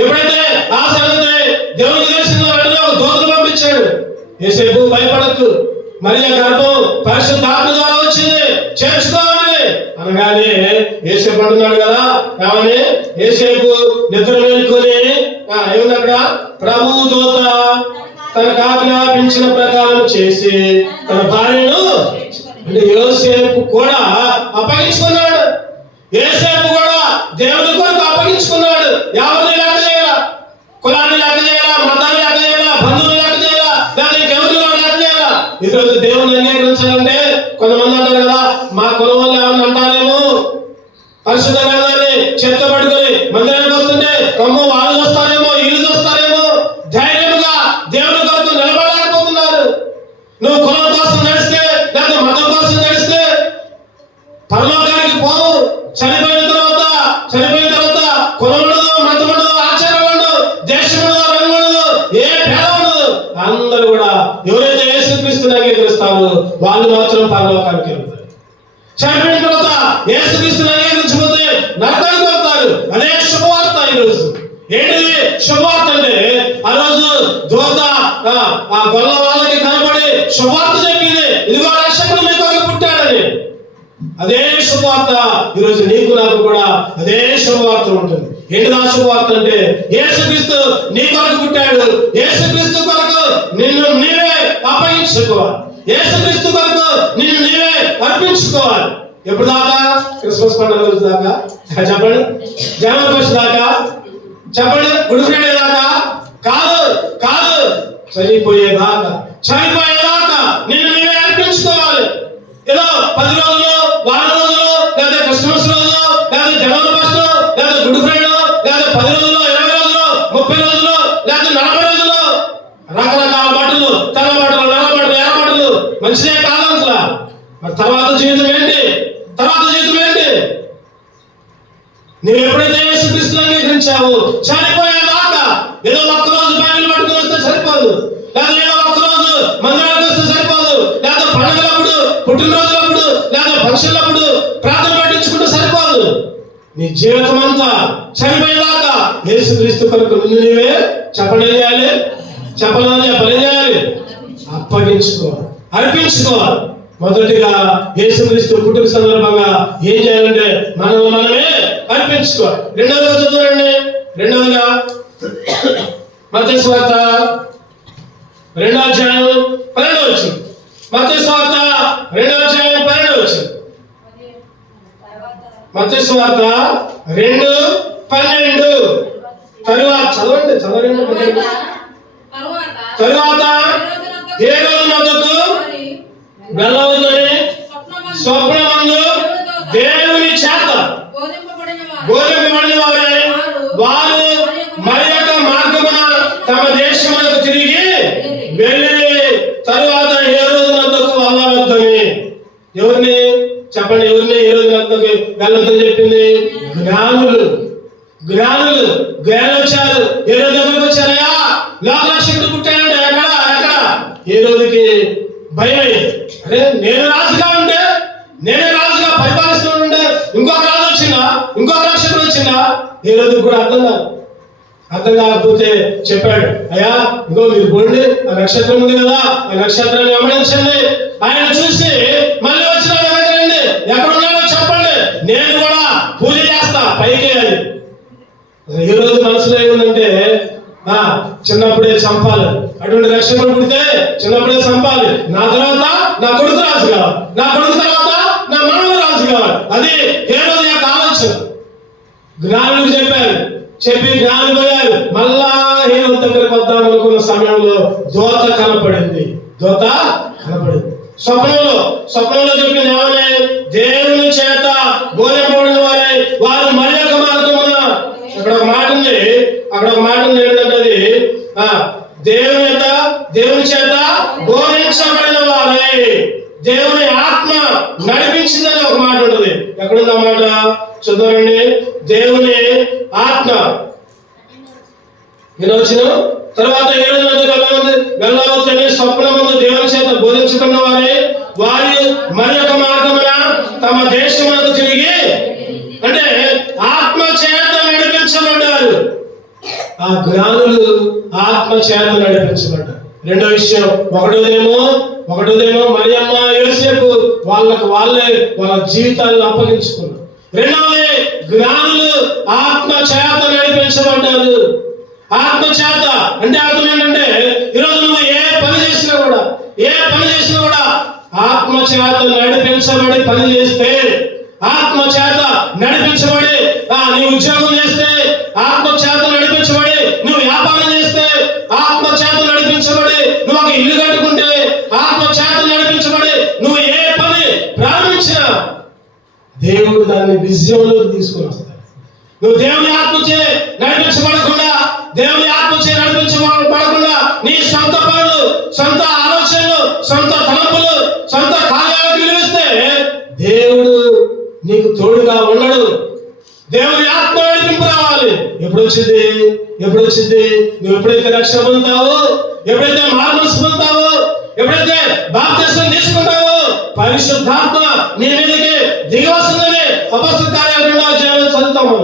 ఎప్పుడైతే ఆ సంగతి దేవునికి తెలిసిందో వెంటనే ఒక దూతను పంపించాడు. యేసేపు భయపడకు, మరియ గర్భం పరిశుద్ధాత్మ ద్వారా వచ్చింది, చేర్చుకోవాలి అనగానే యేసేపు అంటున్నాడు కదా, ఏమని? యేసేపు నిద్ర మేలుకొని ఏముంది అక్కడ? ప్రభువు దూత తనకు ఆజ్ఞాపించిన ప్రకారం చేసి తన భార్యను, అంటే యోసేపు కూడా అప్పగించుకున్నాడు. యేసేపు కూడా దేవుని కొరకు అప్పగించుకున్నాడు. ఎవరిని లెక్క చేయాల, కులాన్ని లెక్క చేయాల, మతాన్ని లెక్క చేయాల, బంధువులు లెక్క చేయాల, లేదా ఇంకెవరిని లెక్క చేయాల. ఈరోజు దేవుని అంగీకరించాలంటే కొంతమంది అంటారు కదా, మా కులం వల్ల ఏమన్నా అంటారేమో, పరిశుద్ధ గ్రంథాన్ని చేత పట్టుకొని మందిరానికి వస్తుంటే వాళ్ళు చూస్తారేమో, వీళ్ళు చూస్తారేమో, ధైర్యంగా దేవుని కొరకు నిలబడలేకపోతున్నారు. నువ్వు కులం కోసం నడిస్తే, లేదా మతం కోసం నడిస్తే పరలోకానికి పోవు. చనిపోయిన తర్వాత కులం ఉండదు, మతం ఉండదు, ఆచారం ఉండదు, దేశం ఉండదు, రంగు ఉండదు, ఏ భేదం ఉండదు. అందరూ కూడా ఎవరైతే యేసుక్రీస్తుని అంగీకరిస్తారో వాళ్ళు మాత్రం పరలోకానికి వెళ్తారు. చనిపోయిన తర్వాత యేసుక్రీస్తుని అంగీకరించకపోతే నరకానికి వెళ్తారు. అదే శుభవార్త. ఈరోజు ఏంటిది శుభవార్త అంటే, ఆ రోజు దూత ఆ గొల్ల వాళ్ళకి కనబడి శుభవార్త చెప్పింది, ఇదిగో రక్షకుడు మీ కొరకు పుట్టాడని. అదే శుభవార్త ఈరోజు నీకు నాకు కూడా అదే శుభవార్త ఉంటుంది. ఏంటిది ఆ శుభవార్త అంటే, యేసుక్రీస్తు నీ కొరకు పుట్టాడు, యేసుక్రీస్తు కొరకు నిన్ను నీవే అప్పగించుకోవాలి. యేసుక్రీస్తు కొరకు నిన్ను నీవే అర్పించుకోవాలి. ఎప్పుడు దాకా? క్రిస్మస్ పండుగ రోజు దాకా చెప్పండి, జనవరి ఫస్ట్ దాకా చెప్పండి, గుడ్ ఫ్రైడే దాకా కాదు, కాదు, చనిపోయేదాకా నిన్ను నీవే అర్పించుకోవాలి. ఏదో 10 రోజులు, వారం రోజులు, లేదా క్రిస్మస్ రోజు, లేదా జనవరి ఫస్ట్, లేదా గుడ్ ఫ్రైడే, లేదా 10 రోజులు, 20 రోజులు, 30 రోజులు, లేదా 40 రోజులు, రకరకాల బట్టలు, తెల్ల బట్టలు, నల్ల బట్టలు, ఎర్ర బట్టలు, మంచిదే కాదు అసలు. మరి తర్వాత జీవితం ఏంటి? నువ్వు ఎప్పుడైతే యేసుక్రీస్తుని అంగీకరించావు, చనిపోయేదాకా ఏదో ఒక్కరోజు బైబిల్ పట్టుకుని వస్తే సరిపోదు, లేదా ఏదో ఒక్కరోజు మందిరానికి వస్తే సరిపోదు, లేదా పండుగలప్పుడు, పుట్టినరోజులప్పుడు, లేదా ఫంక్షన్లప్పుడు ప్రార్థన పట్టించుకుంటే సరిపోదు. నీ జీవితం అంతా చనిపోయేదాకా యేసుక్రీస్తు కొరకు నిన్ను నీవే చెప్పడం చేయాలి, చెప్పలేదని చెప్పలేం చేయాలి, అప్పగించుకోవాలి, అర్పించుకోవాలి. మొదటిగా యేసుక్రీస్తు పుట్టుక సందర్భంగా ఏం చేయాలంటే మనల్ని మనమే అర్పించుకోవాలి. రెండవదిగా చదువురండి. రెండవదిగా మత్తయి సువార్త 2వ అధ్యాయం 12వ వచనం. మత్తయి సువార్త 2వ అధ్యాయం 12వ వచనం. మత్తయి సువార్త 2:12. తరువాత చదవండి. తరువాత హేరోదు నొద్దకు వెళ్ళవద్దని స్వప్నమందు దేవుని చేత బోధింపబడిన వారు మరి యొక్క మార్గమున తమ దేశములకు తిరిగి వెళ్ళి తరువాత హేరోదు నొద్దకు వెళ్ళవద్దని. ఎవరిని చెప్పండి, ఎవరిని హేరోదు నొద్దకు వెళ్ళొద్దని చెప్పింది? జ్ఞానులు వచ్చారు. హేరోదు దగ్గరకు వచ్చారయ్యా, లోకరక్షకుడు పుట్టాడంటే ఎక్కడ? హేరోదుకి భయం. అరే నేనే రాజుగా పరిపాలిస్తుంటే ఇంకొక రాజు వచ్చిందా, ఇంకొక రక్షకుడు వచ్చిందా? హేరోదుకు కూడా అర్థం కాకపోతే చెప్పాడు, అయ్యా ఇంకో మీరు పోండి, ఆ నక్షత్రం ఉంది కదా, ఆ నక్షత్రాన్ని గమనించండి, ఆయన చూసి మళ్ళీ వచ్చిన రండి, ఎక్కడున్నాడో చెప్పండి, నేను కూడా పూజ చేస్తా పైకి. అది హేరోదు మనసులో ఏముందంటే చిన్నప్పుడే చంపాలి, అటువంటి రక్షకుడు పుడితే చిన్నప్పుడే చంపాలి, నా తర్వాత నా కొడుకు రాజు కావాలి, నా కొడుకు తర్వాత నా మనవడు రాజు కావాలి. అది హేరోదు యొక్క ఆలోచన. జ్ఞానులకు చెప్పి జ్ఞానులు పోయారు. మళ్ళా హేరోదు దగ్గరికి వద్దాం అనుకున్న సమయంలో దోత కనపడింది. స్వప్నంలో చెప్పింది ఏమని? దేవుని చేత బోధింపబడిన వారు మరి యొక్క మార్గమున. అక్కడ ఒక మాట ఉంది ఏంటంటే అది దేవుని చేత బోధించబడిన వారే, దేవుని ఆత్మ నడిపించిందని ఒక మాట ఉంటుంది. ఎక్కడుంది ఆ మాట? చూద్దామండి. దేవుని ఆత్మ వినవచ్చిన తర్వాత వెళ్ళవద్దని స్వప్నమందు దేవుని చేత బోధించుకున్న వారి మరి యొక్క మార్గమున తమ దేశములకు తిరిగి, అంటే ఆత్మ చేత నడిపించబడ్డారు. ఆ జ్ఞానులు ఆత్మ చేత నడిపించబడ్డారు. రెండో విషయం, ఒకటోదేమో మరియమ్మ యోసేపు వాళ్ళే వాళ్ళ జీవితాలను అప్పగించుకున్నారు. రెండవది, జ్ఞానులు ఆత్మ చేత నడిపించబడ్డారు. ఆత్మ చేత అంటే అర్థం ఏంటంటే, ఈరోజు నువ్వు ఏ పని చేసినా కూడా ఆత్మ చేత నడిపించబడి పని చేస్తే, ఆత్మ చేత నడిపించబడి నీ ఉద్యోగం చేస్తే, ఆత్మ చేత నడిపించబడి నువ్వు వ్యాపారం చేస్తే, ఆత్మ చేత నడిపించబడి నువ్వు ఒక ఇల్లు కట్టుకుంటే, ఆత్మ చేత నడిపించబడి నువ్వు ఏ పని ప్రారంభించినా దేవుడు దాన్ని విజయంలోకి తీసుకొని వస్తాడు. నువ్వు దేవుని ఆత్మచే నడిపించబడకుండా నీ సొంత పనులు, సొంత ఆలోచనలు, సొంత తలంపులు, సొంత కార్యాలకు విలువిస్తే దేవుడు నీకు తోడుగా ఉండడు. దేవుని ఆత్మ నడిపింపు రావాలి. ఎప్పుడు వచ్చింది? నువ్వు ఎప్పుడైతే రక్షణ పొందుతావో, ఎప్పుడైతే మారుమనసు పొందుతావో, ఎప్పుడైతే బాప్తిస్మం తీసుకుంటావో, పరిశుద్ధాత్మ నీ మీదకి దిగి వస్తుందని అపొస్తలుల కార్యాలు 2వ అధ్యాయంలో చదువుతాము.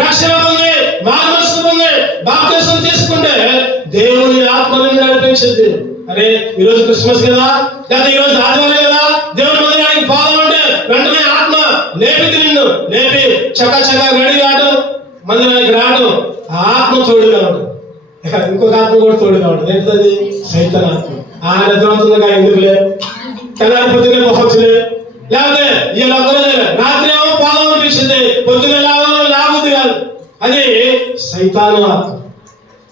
రక్షణ పొంది, మారుమనసు పొంది, బాప్తిస్మం తీసుకుంటే దేవుని ఆత్మ నిన్ను నడిపించింది. అరే ఈరోజు క్రిస్మస్ కదా, లేదా ఈరోజు ఆదివారం కదా, దేవుని మందిరానికి పోదామంటే వెంటనే ఆత్మ లేపి చక్క రెడీ కావడం, మందిరానికి రావడం, ఆత్మ తోడుగా ఉంటుంది. ఇంకొక ఆత్మ కూడా తోడుగా ఉంటుంది. ఏంటది? సైతాన్ ఆత్మ. ఆ నిద్రవుతుందిగా ఎందుకులే, తెల్లారి పొద్దునే పోవచ్చులే, లేకపోతే వీళ్ళు ఒక్కరో రాత్రి ఏమో పోదాం అనిపిస్తుంది, పొద్దునే లాగుద్ది కాదు. అది సైతాను ఆత్మ.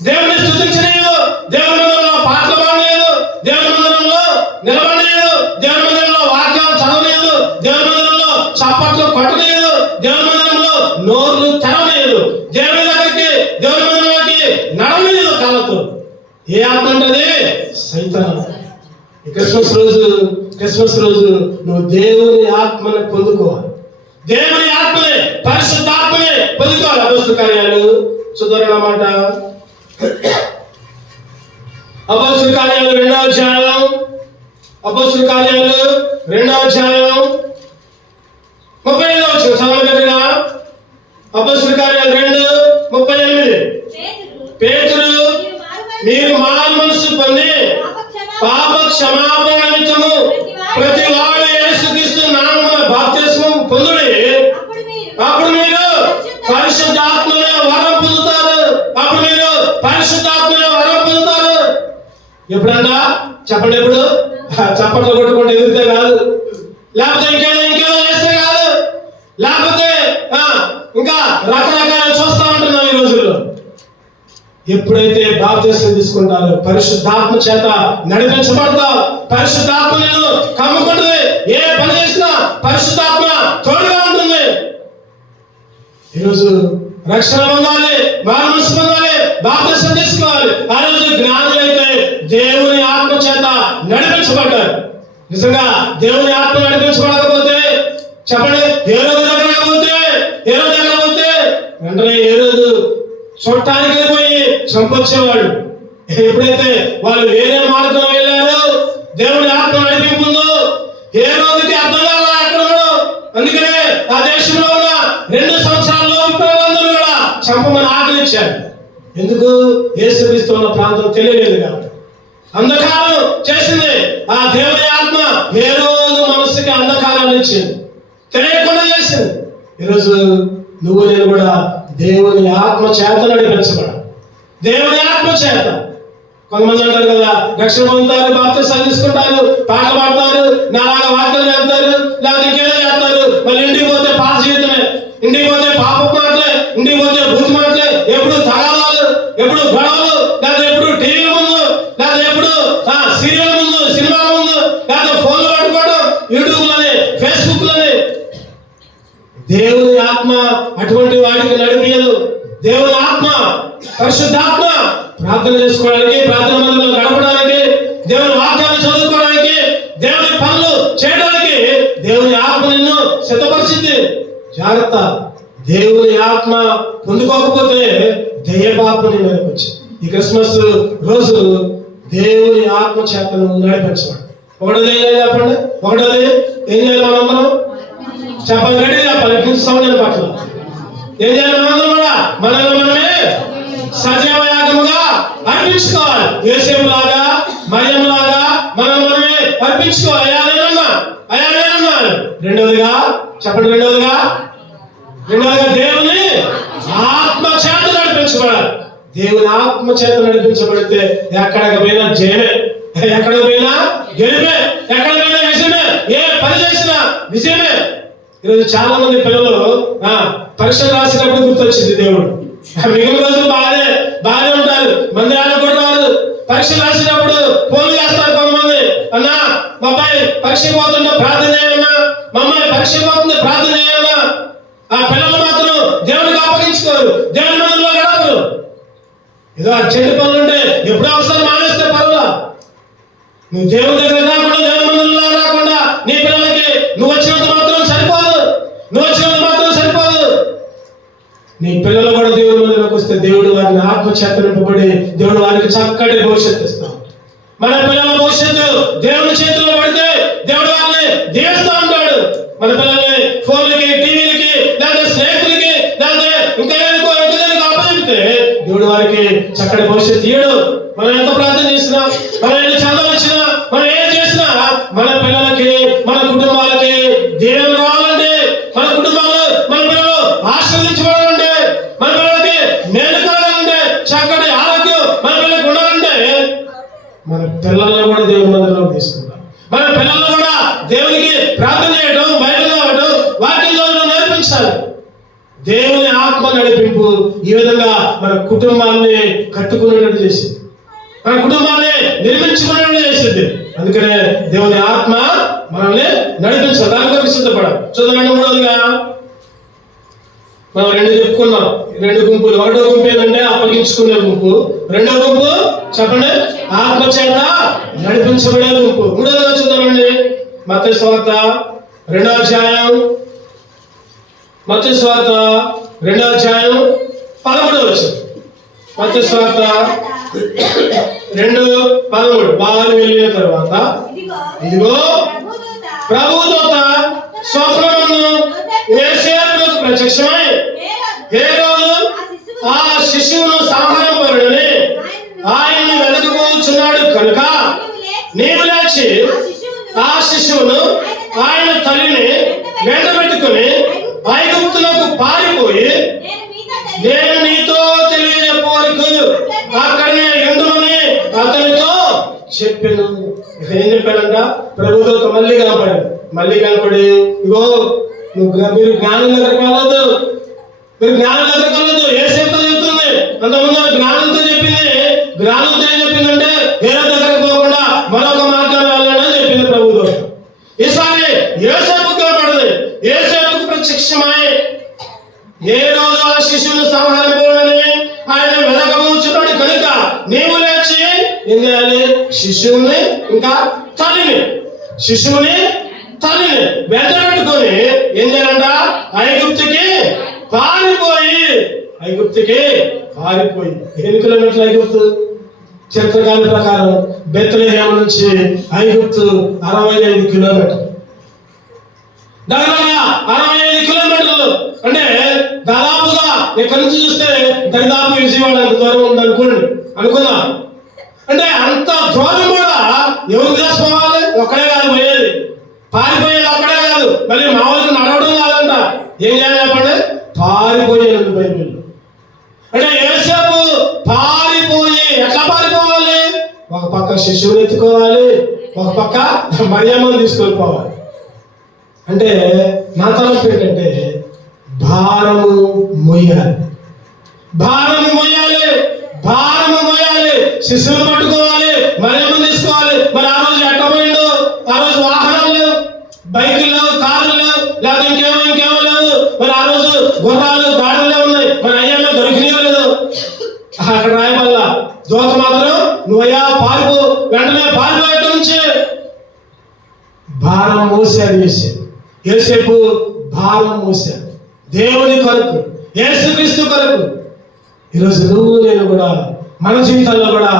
దేవుని స్తుతించలేదు, దేవుని మందిరంలో పాటలు పాడలేదు, దేవుని మందిరంలో నిలబడలేదు, దేవుని మందిరంలో వాక్యాలు చదవలేదు, దేవుని మందిరంలో చప్పట్లు కొట్టలేదు, దేవుని మందిరంలో నోర్లు తెరవలేదు, దేవుని దగ్గరికి దేవుని మందిరంలోకి నడవలేదు కాళ్ళతో. ఏ ఆత్మ అంటది? సైతాను. క్రిస్మస్ రోజు నువ్వు దేవుని ఆత్మని పొందుకోవాలి. దేవుని ఆత్మని, పరిశుద్ధాత్మని పొందుకోవాలి. అపోస్తలుల కార్యాలు చూద్దాం మాట. అపోస్తలుల కార్యాలు 2వ అధ్యాయం, అపోస్తలుల కార్యాలు 2వ అధ్యాయం 35వ వచనం చదవగలరా? అపోస్తలుల కార్యాలు 2:38. పేతురు, మీరు మారు మనసు పొంది పాప క్షమాపణ నిమిత్తము ప్రతి వాడు యేసుక్రీస్తు నామమున బాప్తిస్మం పొందుడి, అప్పుడు మీరు పరిశుద్ధాత్మనే వరం పొందుతారు. అప్పుడు మీరు పరిశుద్ధాత్మనే వరం పొందుతారు. ఎప్పుడంట? చెప్పండి. ఎప్పుడు? చప్పట్లు కొట్టుకుంటే ఎదిరితే కాదు, లేకపోతే ఇంకేదో చేస్తే కాదు, లేకపోతే ఇంకా రకరకాల చూస్తా ఉంటున్నాం ఈ రోజుల్లో. ఎప్పుడైతే బాప్తిస్మం తీసుకుంటారో పరిశుద్ధాత్మ చేత నడిపించబడతావు. పరిశుద్ధాత్మ నిన్ను కమ్ముకుంటుంది. ఏ పని చేసినా పరిశుద్ధాత్మ తోడుగా ఉంటుంది. ఈరోజు రక్షణ పొందాలి, మారు మనసు పొందాలి, బాప్తిస్మం తీసుకోవాలి. ఆ రోజు జ్ఞానులైతే దేవుని ఆత్మ చేత నడిపించబడ్డారు. నిజంగా దేవుని ఆత్మ నడిపించబడకపోతే చెప్పండి, ఏ రోజు దగ్గర పోతే వెంటనే ఏ రోజు చూడటానికి వెళ్ళిపోయి చంపొచ్చేవాడు. ఎప్పుడైతే వాళ్ళు వేరే మార్గంలో వెళ్ళారో, దేవుని ఆత్మ నడిపింపుందో, ఏ రోజుకి అర్థం కాదా ఎక్కడో. అందుకనే ఆ దేశంలో ఉన్న 2 సంవత్సరాల్లో పిల్లలందరూ కూడా చంపమని ఆజ్ఞించారు. ఎందుకు? యేసుక్రీస్తు ఉన్న ప్రాంతం తెలియలేదు కాబట్టి. అంధకారం చేసింది ఆ దేవుని ఆత్మ. ఏ రోజు మనసుకి అంధకారాన్ని ఇచ్చింది, తెలియకుండా చేసింది. ఈరోజు నువ్వు నేను కూడా దేవుని ఆత్మ చేత నడిపించబడాలి. దేవుని ఆత్మ చేత. కొంతమంది అంటారు కదా, రక్షణ పొందుతారు, బాప్తిస్మం తీసుకుంటారు, పాటలు పాడతారు, నాలాగా వాక్యాలు చేస్తారు, లేకపోతే ఇంకేదో చేస్తారు. మళ్ళీ ఇంటికి పోతే పాత జీవితమే, ఇంటికి పోతే పాప మాటలే, ఇంటికి పోతే బూతు మాటలే, ఎప్పుడు తగాదాలు, ఎప్పుడు గొడవలు, లేకపోతే ఎప్పుడు టీవీ ముందు, లేకపోతే ఎప్పుడు సీరియల్ ముందు, సినిమా ముందు, లేకపోతే ఫోన్లు పట్టుకోవడం, యూట్యూబ్లని, ఫేస్బుక్లని. దేవుని ఆత్మ అటువంటి వాడికి నడిపియదు. దేవుని ఆత్మ, పరిశుద్ధాత్మ ప్రార్థన చేసుకోవడానికి, ప్రార్థన మందిరంలో గడపడానికి, దేవుని వాక్యాన్ని చదువుకోవడానికి, దేవుని పనులు చేయడానికి దేవుని ఆత్మ నిన్ను సిద్ధపరిచింది. జాగ్రత్త. దేవుని ఆత్మ పొందుకోకపోతే దెయ్యపాత్మ నీ మీదకి వచ్చింది. ఈ క్రిస్మస్ రోజు దేవుని ఆత్మ చేతను నడిపించబడి. ఒకటోది ఏం చేయాలి చెప్పండి? ఒకటోది ఏం చేయాలి? మనందరం చెప్పండి, రెడీ చెప్పాలి. సౌండ్ పట్ల ఏం చేయాలి? మనందరం కూడా మనల్ని మనమే సజీవ యాగముగా అర్పించుకోవాలి. యేసేపులాగా, మరియంలాగా మనల్ని మనమే అర్పించుకోవాలి. అయ్యా నేనన్నాను. రెండవదిగా చెప్పండి, రెండవదిగా దేవుని ఆత్మ చేత నడిపించబడాలి. దేవుని ఆత్మ చేత నడిపించబడితే ఎక్కడికి పోయినా జయమే, ఎక్కడికి పోయినా గెలిపే, ఎక్కడికి పోయినా విజయమే, ఏ పని చేసినా విజయమే. ఈరోజు చాలా మంది పిల్లలు పరీక్షలు రాసినప్పుడు గుర్తొచ్చింది దేవుడు. మిగిలిన రోజులు బాగానే ఉంటారు, మందిరానికి కూడా రాదు. పరీక్షలు రాసినప్పుడు ఫోన్లు చేస్తారు కొంతమంది. అన్నా మా అబ్బాయి పరీక్ష పోతుంటే ప్రార్థన చేయమన్నా, మా అమ్మాయి పరీక్ష పోతుంది ప్రార్థన చేయమన్నా. ఆ పిల్లలు మాత్రం దేవునికి అప్పగించుకోరు, దేవుని మందిరంలో గడపరు. ఏదో అర్జెంట్ పనులు ఉంటే ఎప్పుడో ఒకసారి మానేస్తే పర్వాలా. నువ్వు దేవుని దగ్గర రాకుండా, దేవుని మందిరంలో రాకుండా నీ పిల్లలకి నువ్వు వచ్చినంత మాత్రం సరిపోదు. నీ పిల్లలు కూడా దేవుని మందిరంలోకి వస్తే దేవుడు వారిని ఆత్మ చేత నింపబడి దేవుడు వారికి చక్కటి భవిష్యత్తు ఇస్తాం. మన పిల్లల భవిష్యత్తు దేవుని చేతిలో పడితే దేవుడు వారిని దీవిస్తూ ఉంటాడు. మన పిల్లల్ని ఫోన్లకి, టీవీలకి, లేదా స్నేహితులకి, లేదా ఇంకా అప్పచెప్తే దేవుడు వారికి చక్కటి భవిష్యత్తు ఇయ్యడు. మనం ఎంత ప్రార్థన చేసినా, మనం ఎన్ని చదువు వచ్చినా, మనం ఏం చేసినా మన పిల్లలకి, మన కుటుంబాలకి దేవుడు రావాలంటే, మన కుటుంబాలు, మన పిల్లలు ఆశీర్వదించబడాలంటే, మన పిల్లలకి మేలు కలగాలంటే, చక్కటి ఆరోగ్యం పిల్లల్ని కూడా దేవుని మందిరంలోకి తీసుకుంటాం. మన పిల్లల్ని కూడా దేవునికి ప్రార్థన చేయడం, బైబిల్ చదవడం, వాక్యం చదవడం నేర్పించాలి. దేవుని ఆత్మ నడిపింపు ఈ విధంగా మన కుటుంబాన్ని కట్టుకునేటట్టు చేసింది, మన కుటుంబాన్ని నిర్మించుకునేటట్టు చేసింది. అందుకనే దేవుని ఆత్మ మనల్ని నడిపించాలి, దాని కొరకు సిద్ధపడాలి. చూడండి, మూడవదిగా మనం రెండు చెప్పుకున్నాం, రెండు గుంపులు. ఒకటో గుంపు ఏంటంటే అప్పగించుకునే గుంపు, రెండో గుంపు చెప్పండి ఆత్మ చేత నడిపించబడే గుంపు. మూడోదిగా చూద్దామండి, మత్తయి సువార్త 2వ అధ్యాయం, మత్తయి సువార్త 2వ అధ్యాయం 13వ వచనం. మత్తయి సువార్త 2:13. వారు వెళ్ళిన తర్వాత ఇదిగో ప్రభుదూత స్వప్నమందు యోసేపునకు ప్రత్యక్షమై హేరోదు ఆ శిశువును సంహరింపబడునని ఆయన్ని వెదకబోచున్నాడు కనుక నీవు లేచి ఆ శిశువును ఆయన తల్లిని వెంటబెట్టుకుని ఐగుప్తులకు పారిపోయి నేను నీతో తెలియజెప్పు వరకు అక్కడనే ఉండుమని అతనితో చెప్పాను. ఏం చెప్పాడంట? ప్రభుదూత మళ్ళీ కనపడి ఇగో మీరు జ్ఞానం దగ్గరికి వెళ్ళదు, మీరు జ్ఞానం దగ్గరికి వెళ్ళదు. యోసేపుతో చెప్తుంది, అంతకుముందు జ్ఞానంతో చెప్పింది. జ్ఞానంతో ఏం చెప్పిందంటే హేరోదు దగ్గరికి పోకుండా మరొక మార్గాన్ని వెళ్ళండి అని చెప్పింది ప్రభుదూత. ఈసారి యోసేపుకు కనపడింది, యోసేపుకు ప్రత్యక్షమై ఏ రోజు ఆ శిశువును సంహరింపబడని ఆయన వెదకబోచున్నాడు కనుక నీవు లేచి ఏం చేయాలి? శిశువుని ఇంకా తల్లిని వెంటబెట్టుకొని ఏం చేయాలంట? ఐగుప్తుకి పారిపోయి. ఎన్ని కిలోమీటర్లు ఐగుప్తు? చరిత్రకాల ప్రకారం బెత్లెహేము నుంచి ఐగుప్తు 65 కిలోమీటర్లు. దాదాపుగా 65 కిలోమీటర్లు అంటే దాదాపుగా ఇక్కడి నుంచి చూస్తే దరిదాపు విజయవాడ అంత దూరం ఉంది అనుకుందాం. అంటే అంత దూరం కూడా ఎవరు చేసుకోవాలి? ఒక్కడే కాదు పోయేది, పారిపోయేది ఒక్కడే కాదు, మళ్ళీ మామూలుగా నడవడం కాదంట. ఏం చేయాలి చెప్పండి? పారిపోయేది బైబిల్. అంటే యోసేపు పారిపోయి ఎట్లా పారిపోవాలి? ఒక పక్క శిశువుని ఎత్తుకోవాలి, ఒక పక్క మరియమ్మని తీసుకొని పోవాలి. అంటే నా తలపు ఏంటంటే భారము మోయాలి. శిశువుని పట్టుకోవాలి, మరియమ్మని తీసుకోవాలి. మరి ఆ రోజు ఎట్ట పోయిండు? ఆ రోజు వాహనాలు లేవు, బైకులు లేవు, కార్లు లేవు, లేదా ఇంకేమో లేవు. మరి ఆ రోజు గుర్రాలు గాడులే ఉన్నాయి. మరి అయ్యా దొరికినాయో లేదు. అక్కడ రాయబల్ల దోత మాత్రం నువ్వయ్యా పారిపో, వెంటనే పారిపోయేట నుంచి భారం మోసాడు యోసేపు. భారం మోసాడు దేవుని కొరకు, యేసుక్రీస్తు కొరకు. ఈరోజు నువ్వు నేను కూడా మన జీవితాల్లో కూడా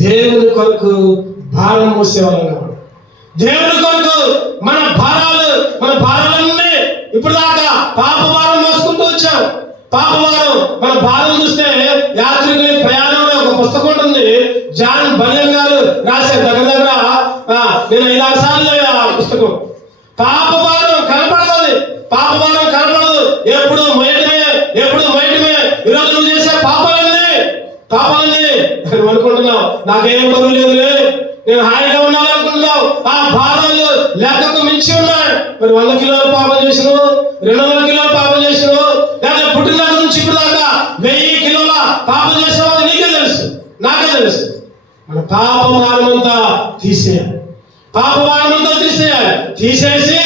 దేవుని కొరకు భారం మోసేవాళ్ళం కావాలి. దేవుని కొరకు మన భారాలన్నీ ఇప్పుడు దాకా పాప భారం మోసుకుంటూ వచ్చాం. మన భారం చూస్తే యాత్రికుని ప్రయాణం ఒక పుస్తకం ఉంటుంది, జాన్ బనియన్ గారు రాశారు. దగ్గర నేను 5-6 సార్లు చదివాను ఆ పుస్తకం. పాప భారం కనపడదు, ఎప్పుడు మొయటమే. ఈరోజు నువ్వు చేసే పాపాలన్నీ నువ్వు అనుకుంటున్నావు నాకేం బరువు లేదులే, నేను హాయిగా ఉన్నాననుకుంటున్నావు. ఆ భారాలు లెక్కకు మించి ఉన్నాయి. మరి 100 కిలోలు పాపం చేసినావు, 200 కిలోలు పాపం చేసినావు, లేదా పుట్టిన నుంచి ఇప్పుడు దాకా 1000 కిలోల పాపం చేసావు. నీకే తెలుసు, నాకే తెలుసు. మన పాప భారమంతా తీసేయాలి. తీసేసి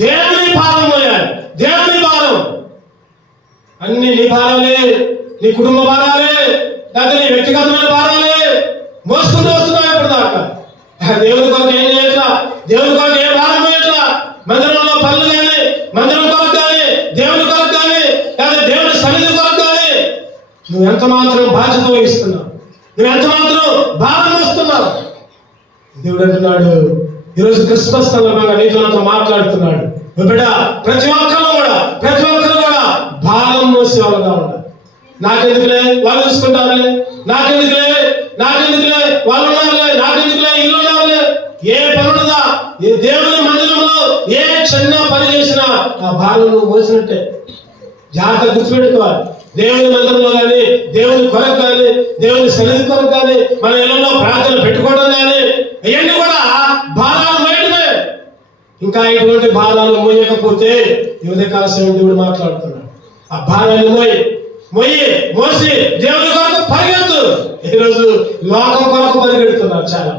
దేవుని భారం మోయాలి. దేవుని భారం అన్ని నీ భారాలే, నీ కుటుంబ భారాలే, లేకపోతే నీ వ్యక్తిగతమైన భారాలే మోసుకుంటూ వస్తున్నావు ఇప్పుడు దాకా. దేవుని కొరకు ఏం చేయట్లా, దేవుని కొరకు ఏ భారం పోయట్లా. మందిరంలో పనులు కానీ, మందిరం కొరకు కానీ, దేవుని కొరకు కానీ, లేదా దేవుని సన్నిధి కొరకు కానీ నువ్వు ఎంత మాత్రం బాధ్యత వహిస్తున్నావు, నువ్వు ఎంత మాత్రం భారం వస్తున్నావు. దేవుడు అంటున్నాడు ఈరోజు క్రిస్మస్ సందర్భంగా నీతో నాతో మాట్లాడుతున్నాడు. బిడ్డ, ప్రతి ఒక్కరు కూడా భారం మోసేవాళ్ళగా ఉండాలి. నాకెందుకులే వాళ్ళు చూసుకుంటారులే, నాకెందుకులే వాళ్ళు ఉన్నారులే, నాకెందుకులే ఇల్లు ఉన్నారులే. ఏ పనుడుదా, ఏ దేవుని మందిరంలో ఏ చిన్న పని చేసినా ఆ భారం నువ్వు మోసినట్టే. జాగ్రత్త గుర్తుపెట్టుకోవాలి. దేవుని మందిరంలో కానీ, దేవుని కొరకు కానీ, దేవుని సన్నిధి కొరకు కానీ, మన ఇళ్లలో ప్రార్థన పెట్టుకోవడం కానీ, ఇంకా ఇటువంటి భారాలు మోయకపోతే ఈ ఉదయకాల సమయం దేవుడు మాట్లాడుతున్నాడు. ఆ భారాన్ని మోసి దేవుని కొరకు పరిగెత్తు. ఈరోజు లోకం కొరకు పరిగెడుతున్నారు చాలా.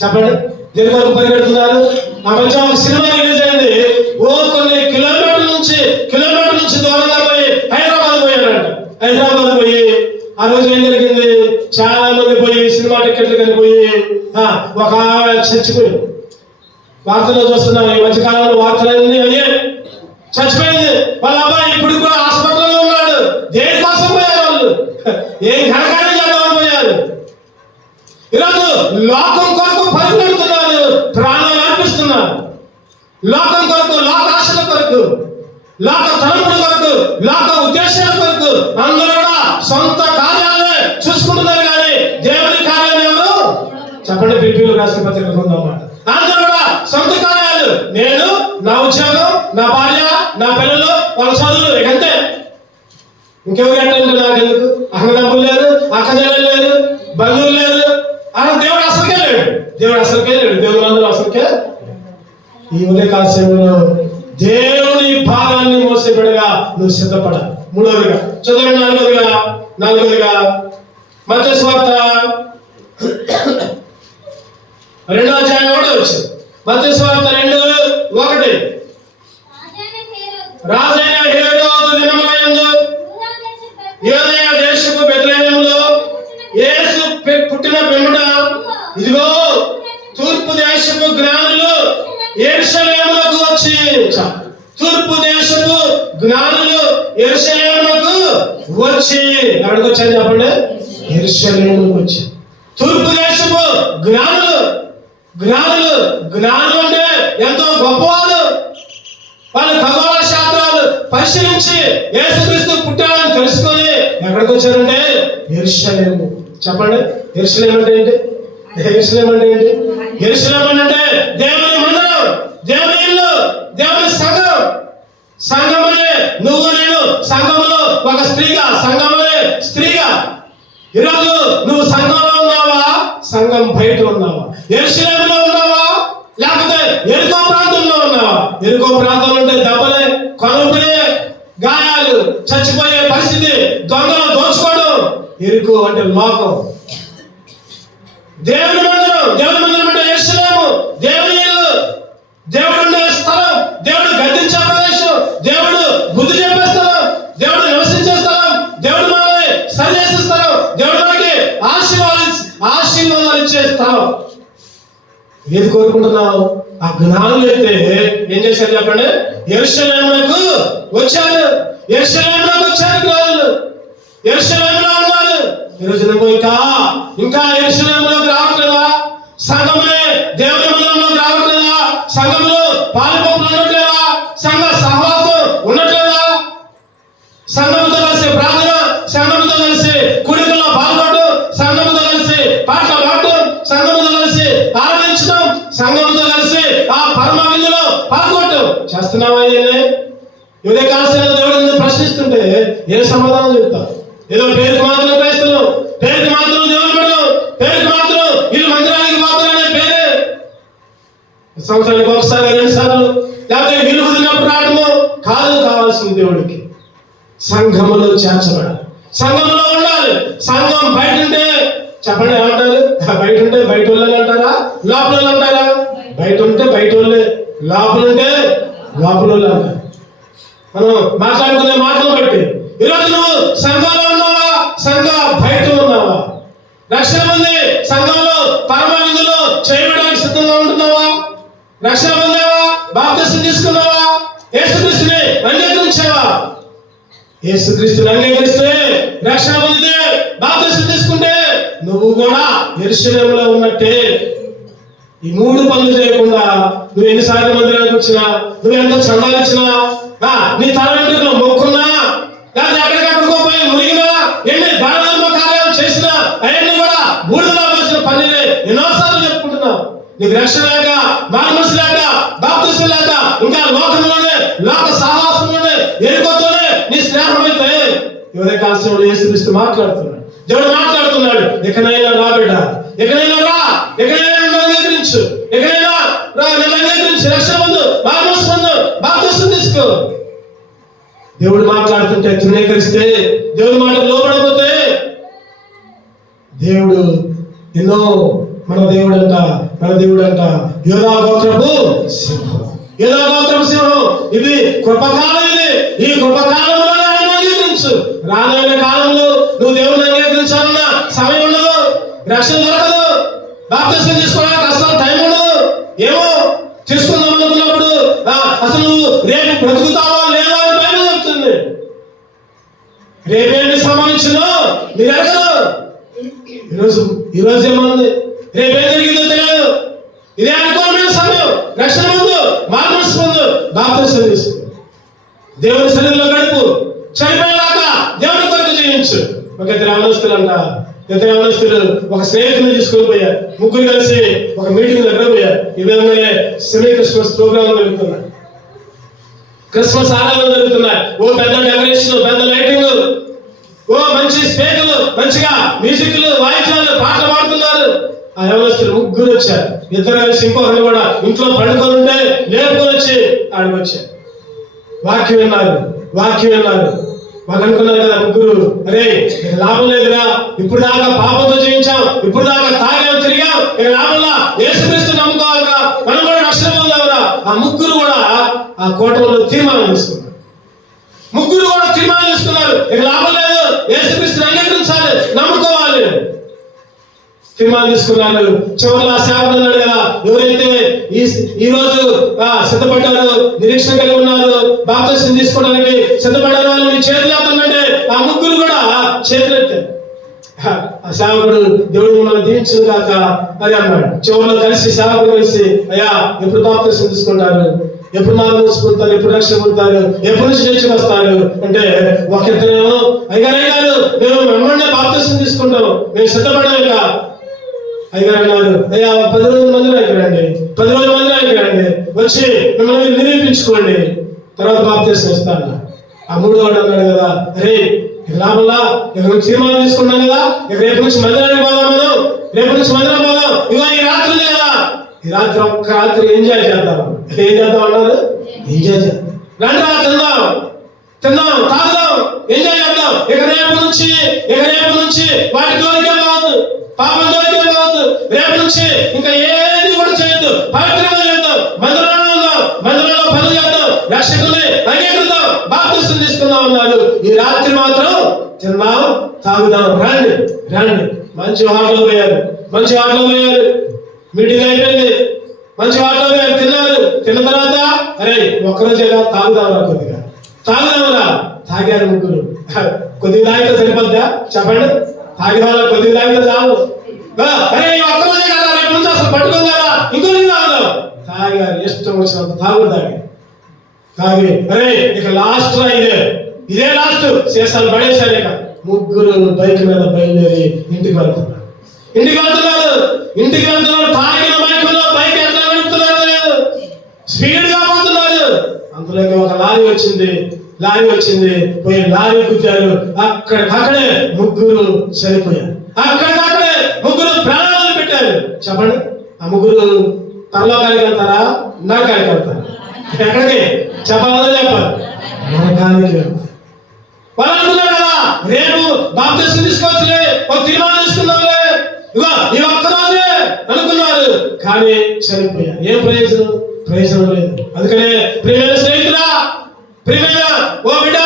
చెప్పండి, దేని కొరకు పరిగెడుతున్నారు? ఆ మధ్య ఒక సినిమా రిలీజ్ అయింది. కొన్ని కిలోమీటర్ల నుంచి దూరంగా పోయి హైదరాబాద్ పోయారంట. హైదరాబాద్ పోయి ఆ రోజు ఏం జరిగింది? చాలా మంది పోయి సినిమా టికెట్లు కనిపోయి ఒక చచ్చిపోయింది. వార్తల్లో చూస్తున్నాను, ఈ మధ్యకాలంలో వార్తలన్నీ అయ్యే చచ్చిపోయింది. వాళ్ళ అబ్బాయి ఇప్పుడు కూడా హాస్పిటల్లో ఉన్నాడు. దేనికోసం పోయారు వాళ్ళు? ఏం ఘనకార్యం చేద్దామని పోయారు. ఈరోజు లోకం కొరకు పరిగెడుతున్నారు, ప్రాణాలు అర్పిస్తున్నారు. లోకం కొరకు, లోక ఆశల కొరకు, లోక తలంపుల కొరకు, లోక ఉద్దేశాల కొరకు అందరూ కూడా సొంత కార్యాలే చూసుకుంటున్నారు. కానీ దేవుని కార్యాలు ఎవరు? చెప్పండి. పిలుపులు రాష్ట్ర పత్రిక ఉందన్నమాట. అందరూ కూడా సొంత కార్యాలు. నేను, నా ఉద్యోగం, నా భార్య, నా పిల్లలు, వాళ్ళ చదువులు, ఇకంతే. ఇంకెవరు అంటే నాకెందుకు? అన్నదమ్ములు లేరు, అక్కజల్లు లేరు, బంధువులు లేరు. అలా దేవుడు అసలుకే లేడు. దేవుడు అందరూ అసలుకే. ఈ ఉదయకాల సమయంలో దేవుని భారాన్ని మోసే బిడ్డగా నువ్వు సిద్ధపడాలి. మూడవదిగా చదవండి. నాలుగవదిగా మత్తయి సువార్త 2వ అధ్యాయం 1 వచ్చింది. మత్తయి సువార్త 2:1. రాజైన హేరోదు దినములందు యూదయ దేశపు బెత్లెహేములో యేసు పుట్టిన పిమ్మట ఇదిగో తూర్పు దేశపు జ్ఞానులు యెరూషలేమునకు వచ్చి, తూర్పు దేశపు జ్ఞానులు యెరూషలేమునకు వచ్చి, ఎక్కడికి వచ్చారు చెప్పండి? యెరూషలేమునకు వచ్చి. తూర్పు దేశపు జ్ఞానులు అంటే ఎంతో గొప్పవాళ్ళు. వాళ్ళు ఖగోళ శాస్త్రాలు పరిశీలించి యేసుక్రీస్తు పుట్టాడని తెలుసుకొని ఎక్కడికి వచ్చారంటే యెరూషలేము. చెప్పండి, యెరూషలేము అంటే ఏంటి? యెరూషలేము అంటే దేవుని మందిరం, దేవుని ఇల్లు, దేవుని సంఘం. సంఘమనే నువ్వు నేను, సంఘంలో ఒక స్త్రీగా, సంఘమనే స్త్రీగా. ఈరోజు నువ్వు సంఘంలో ఉన్నావా? సంఘం బయట ఉన్నావా? యెరూషలేములో ఉన్నావా? లేకపోతే ఎరుకో ప్రాంతంలో ఉన్నావా? ఎరుకో ప్రాంతంలో ఉంటే దెబ్బలే, కొనుపులే, గాయాలు, చచ్చిపోయే పరిస్థితి, దొంగలు దోచుకోవడం. ఎరుకో అంటే లోకం. దేవుని మందిరం అంటే యెరూషలేము, దేవుని ఇల్లు, దేవుడు ఉండే స్థలం, దేవుడు గద్దించే ప్రదేశం, దేవుడు బుద్ధి చెప్పే స్థలం, దేవుడు నివసించే స్థలం, దేవుడు మనల్ని సరిచేసే స్థలం, దేవుడు మనకి ఆశీర్వాదాలు ఇచ్చే స్థలం. ఏది కోరుకుంటున్నావు? ఆ జ్ఞానులు అయితే ఏం చేశారు చెప్పండి? యెరూషలేమునకు వచ్చారు. జ్ఞానులు యెరూషలేములో ఉన్నారు. ఈరోజు నువ్వు ఇంకా యెరూషలేములోకి రావట్లేదా? సంఘమునే దేవుని మందిరంలోకి రావట్లేదా? సంఘంలో పాలుపంపులు ఉండట్లేదా? సంఘ సహవాసం ఉండట్లేదా? సంఘముతో కలిసి ప్రార్థన, సంఘముతో కలిసి కుడికల్లో పాల్గొనడం, సంఘముతో కలిసి పాటలు పాడటం, సంఘముతో కలిసి ఆరాధించడం, సంఘముతో కలిసి ఆ పరమ విధిలో పాల్గొనడం చేస్తున్నావా? ఇదే కాలంలో దేవుడిని ప్రశ్నిస్తుంటే ఏ సమాధానం చెప్తావు? ఏదో పేరుకి మాత్రం క్రైస్తవులు, పేరుకి మాత్రం దేవుని పెడదాం, పేరుకి మాత్రం వీళ్ళు మందిరానికి మాత్రం అనే పేరే. సంవత్సరానికి ఒకసారి 2 సార్లు లేకపోతే వీళ్ళు కుదిరినప్పుడు రావడము కాదు. కావాల్సిన దేవుడికి సంఘములో చేర్చబడాలి, సంఘంలో ఉండాలి. సంఘం బయట ఉంటే చెప్పండి ఏమంటారు? బయట ఉంటే బయట వాళ్ళని అంటారా? లోపల వాళ్ళు అంటారా? బయట ఉంటే బయట వాళ్ళే, లోపల ఉంటే లోపల వాళ్ళు అంటారు. మనం మాట్లాడుకునే మాటలు బట్టి ఈరోజు నువ్వు సంఘంలో ఉన్నావా? సంఘ బయట ఉన్నావా? రక్షణ మంది సంఘంలో పరమ విధులు చేయడానికి సిద్ధంగా ఉంటున్నావా? రక్షణ పొందావా? బాప్తిసం తీసుకున్నావా? యేసుక్రీస్తుని అంగీకరించావా? యేసుక్రీస్తుని అంగీకరిస్తే, రక్షణ పొందితే, బాప్తిసం తీసుకుంటే నువ్వు కూడా యెరూషలేములో ఉన్నట్టే. ఈ 3 పనులు చేయకుండా నువ్వు ఎన్నిసార్లు మందిరానికి వచ్చినా, నువ్వు ఎంత చందాలు ఇచ్చినా, నీ తల వెంట్రుకలు మొక్కున్నా, లేదా ఎక్కడికక్కడికో పోయి మునిగినా, ఎన్ని దానాత్మ కార్యాలు చేసినా అవన్నీ కూడా బూడిదలో పోసిన పనినే ఎన్నోసార్లు చెప్పుకుంటున్నావు. నీకు రక్షణ లేక, మానసు లేక, బాప్తిసం లేక, ఇంకా లోకంలోనే, లోక సాహసంలోనే, ఎరుకతోనే నీ స్నేహం అయితే ఎవరే కాల్సిన యేసుక్రీస్తు మాట్లాడుతున్నాడు. దేవుడు మాట్లాడుతున్నాడు. ఎక్కడైనా రా బిడ్డ, ఎక్కడైనా రా, ఎక్కడైనా అంగీకరించు, ఎక్కడైనా రా, నేను అంగీకరించి రక్షణ ముందు దేవుడు మాట్లాడుతుంటే తృణీకరిస్తే, దేవుడి మాట లోపడకపోతే, దేవుడు ఎన్నో మన దేవుడంట యోధా గోత్రపు సింహం, యోధా గోత్రపు సింహం. ఇది కృపకాలం. ఈ కృపకాలంలో ఆయన అంగీకరించు. రానున్న కాలంలో నువ్వు దేవుడిని అంగీకరించాలన్న సమయం ఉండదు, రక్షణ దొరకదు, బాప్తిసం తీసుకోవడానికి అసలు టైం ఉండదు. ఏమో తీసుకుందాం అనుకున్నప్పుడు అసలు నువ్వు రేపు బ్రతుకుతావా లేదా అని బైబిల్ చెప్తుంది. రేపేంటి సంబంధించిందో మీరు అడగదు. ఈరోజు ఏమంది, రేపేం జరిగిందో తెలియదు. ఇదే అనుకోవడం సమయం. రక్షణ ముందు, మార్మల్స్ ముందు బాప్తిసం తీసుకో, దేవుని సన్నిధిలో గడుపు, చనిపోయేలాగా దేవుని కొరకు జీవించు. ఒక ఇద్దరు యవనస్తులు ఒక స్నేహితుని తీసుకొని పోయారు. ముగ్గురు కలిసి ఒక మీటింగ్ దగ్గర పోయారు. ఈ విధంగానే సెమీ క్రిస్మస్ ప్రోగ్రామ్ జరుగుతున్నాయి, క్రిస్మస్ ఆరాధన జరుగుతున్నాయి. ఓ పెద్ద డెకరేషన్, పెద్ద లైటింగ్, ఓ మంచి స్పీకర్లు, మంచిగా మ్యూజిక్లు, వాయిద్యాలు, పాటలు పాడుతున్నారు. ఆ యవనస్తులు ముగ్గురు వచ్చారు. ఇద్దరు కలిసి ఇంకొకరిని కూడా ఇంట్లో పండుకొని ఉంటే లేపుకొని వచ్చి ఆడికి వచ్చారు. వాక్యం విన్నారు. వాళ్ళు అనుకున్నారు కదా ముగ్గురు, అరే ఇక లాభం లేదురా, ఇప్పుడు దాకా పాపంతో జీవించాం, ఇప్పుడు దాకా తాగాం, తిరిగాం, ఇక లాభంలా యేసుక్రీస్తు నమ్ముకోవాలిరా, మనం కూడా రక్షణ పొందావురా. ఆ ముగ్గురు కూడా ఆ కోటలో తీర్మానం చేసుకున్నారు. ఇక లాభం లేదు, యేసుక్రీస్తుని అంగీకరించాలి, నమ్ముకోవాలి, తీర్మానం తీసుకున్నారు. చివరిలో సేవకుడు అన్నాడు కదా, ఎవరైతే ఈ రోజు సిద్ధపడ్డారు, నిరీక్షణ కలిగి ఉన్నారు, బాప్తిసం తీసుకోవడానికి సిద్ధపడ్డారు, వాళ్ళు మీ చేతులు ఎత్తండి. ఆ ముగ్గురు కూడా చేతులు ఎత్తారు. ఆ సేవకుడు దేవుడు మిమ్మల్ని దీవించును గాక అని అన్నాడు. చివరిలో సేవకుడు కలిసి, అయ్యా ఎప్పుడు బాప్తిసం తీసుకుంటారు, ఎప్పుడు మార్మల్స్ పొందుతారు, ఎప్పుడు రక్షణ పొందుతారు, ఎప్పటి నుంచి చర్చకు వస్తారు అంటే, ఒక ఇద్దరేమో అయ్యారు మేము మిమ్మల్ని బాప్తిసం తీసుకుంటాం, మేము సిద్ధపడ్డాక. అయ్యారు అన్నారు, అయ్యా 10 రోజుల మందిరానికి రండి, వచ్చి మిమ్మల్ని నిరూపించుకోండి, తర్వాత బాప్తిసం ఇస్తాను. ఆ మూడోవాడు అన్నాడు కదా, అరే లాభంలా ఇక నుంచి తీర్మానం తీసుకున్నాం కదా, ఇక రేపు నుంచి మందిరానికి పోదాం, ఇక ఈ రాత్రి ఉంది కదా, ఈ రాత్రి ఒక్క రాత్రి ఎంజాయ్ చేద్దాం. ఏం చేద్దాం అన్నారు, ఎంజాయ్ చేద్దాం, రండి రా, తిందాం, తాగుదాం, ఎంజాయ్ చేద్దాం. ఇక రేపు నుంచి వాటి జోలికే పోవద్దు, పాపం జోలికే పోవద్దు. రేపు నుంచి ఇంకా ఏది కూడా చేయొద్దు, పవిత్రంగా చేద్దాం, మందిరంలో పనులు చేద్దాం, రక్షకుల్ని అంగీకరిద్దాం, బాప్తిసం తీసుకుందాం అన్నారు. ఈ రాత్రి మాత్రం తిందాం, తాగుదాం, రండి. మంచి హోటల్లో పోయారు. మీటింగ్ అయిపోయింది, మంచి హోటల్లో పోయారు, తిన్నారు. తిన్న తర్వాత అరే ఒక్కరోజేగా తాగుదాంరా, తాగారు ముగ్గురు. కొద్దిగా తాగితే సరిపోద్దా చెప్పండి? తాగిన వాళ్ళ కొద్దిగా తాగితే చాలు. అరే ఒక్కరోజే కదా, రేపు నుంచి అసలు పట్టుకోగలరా, ఇంకో తాగుదాం. తాగారు, ఇష్టం వచ్చినంత తాగి అరే ఇక లాస్ట్ రా, ఇదే లాస్ట్, శేషాలు పడేశారు. ఇక ముగ్గురు బైక్ మీద బయలుదేరి ఇంటికి వెళ్తున్నారు. తాగిన మైకుల్లో బైక్ ఎట్లా నడుపుతున్నారు, స్పీడ్ గా పోతున్నారు. అంతలోకి ఒక లారీ వచ్చింది, పోయి లారీ గుద్దారు. అక్కడే ముగ్గురు చనిపోయారు. అక్కడికక్కడే ముగ్గురు ప్రాణాలు పెట్టారు. చెప్పండి, ఆ ముగ్గురు పరలోకానికి వెళ్తారా, నరకానికి వెళ్తారా? ఎక్కడికి చెప్పాలి, నరకానికి. వాళ్ళు అనుకున్నారు కదా, రేపు బాప్తిసం తీసుకోవచ్చులే, ఒక తీర్మానం తీసుకున్నాంలే, ఇగో ఈ ఒక్కరోజే అనుకున్నారు, కానీ చనిపోయారు. ఏం ప్రయోజనం లేదు. అందుకనే ప్రియమైన స్నేహితుడా, ప్రియమైన ఓ బిడ్డ,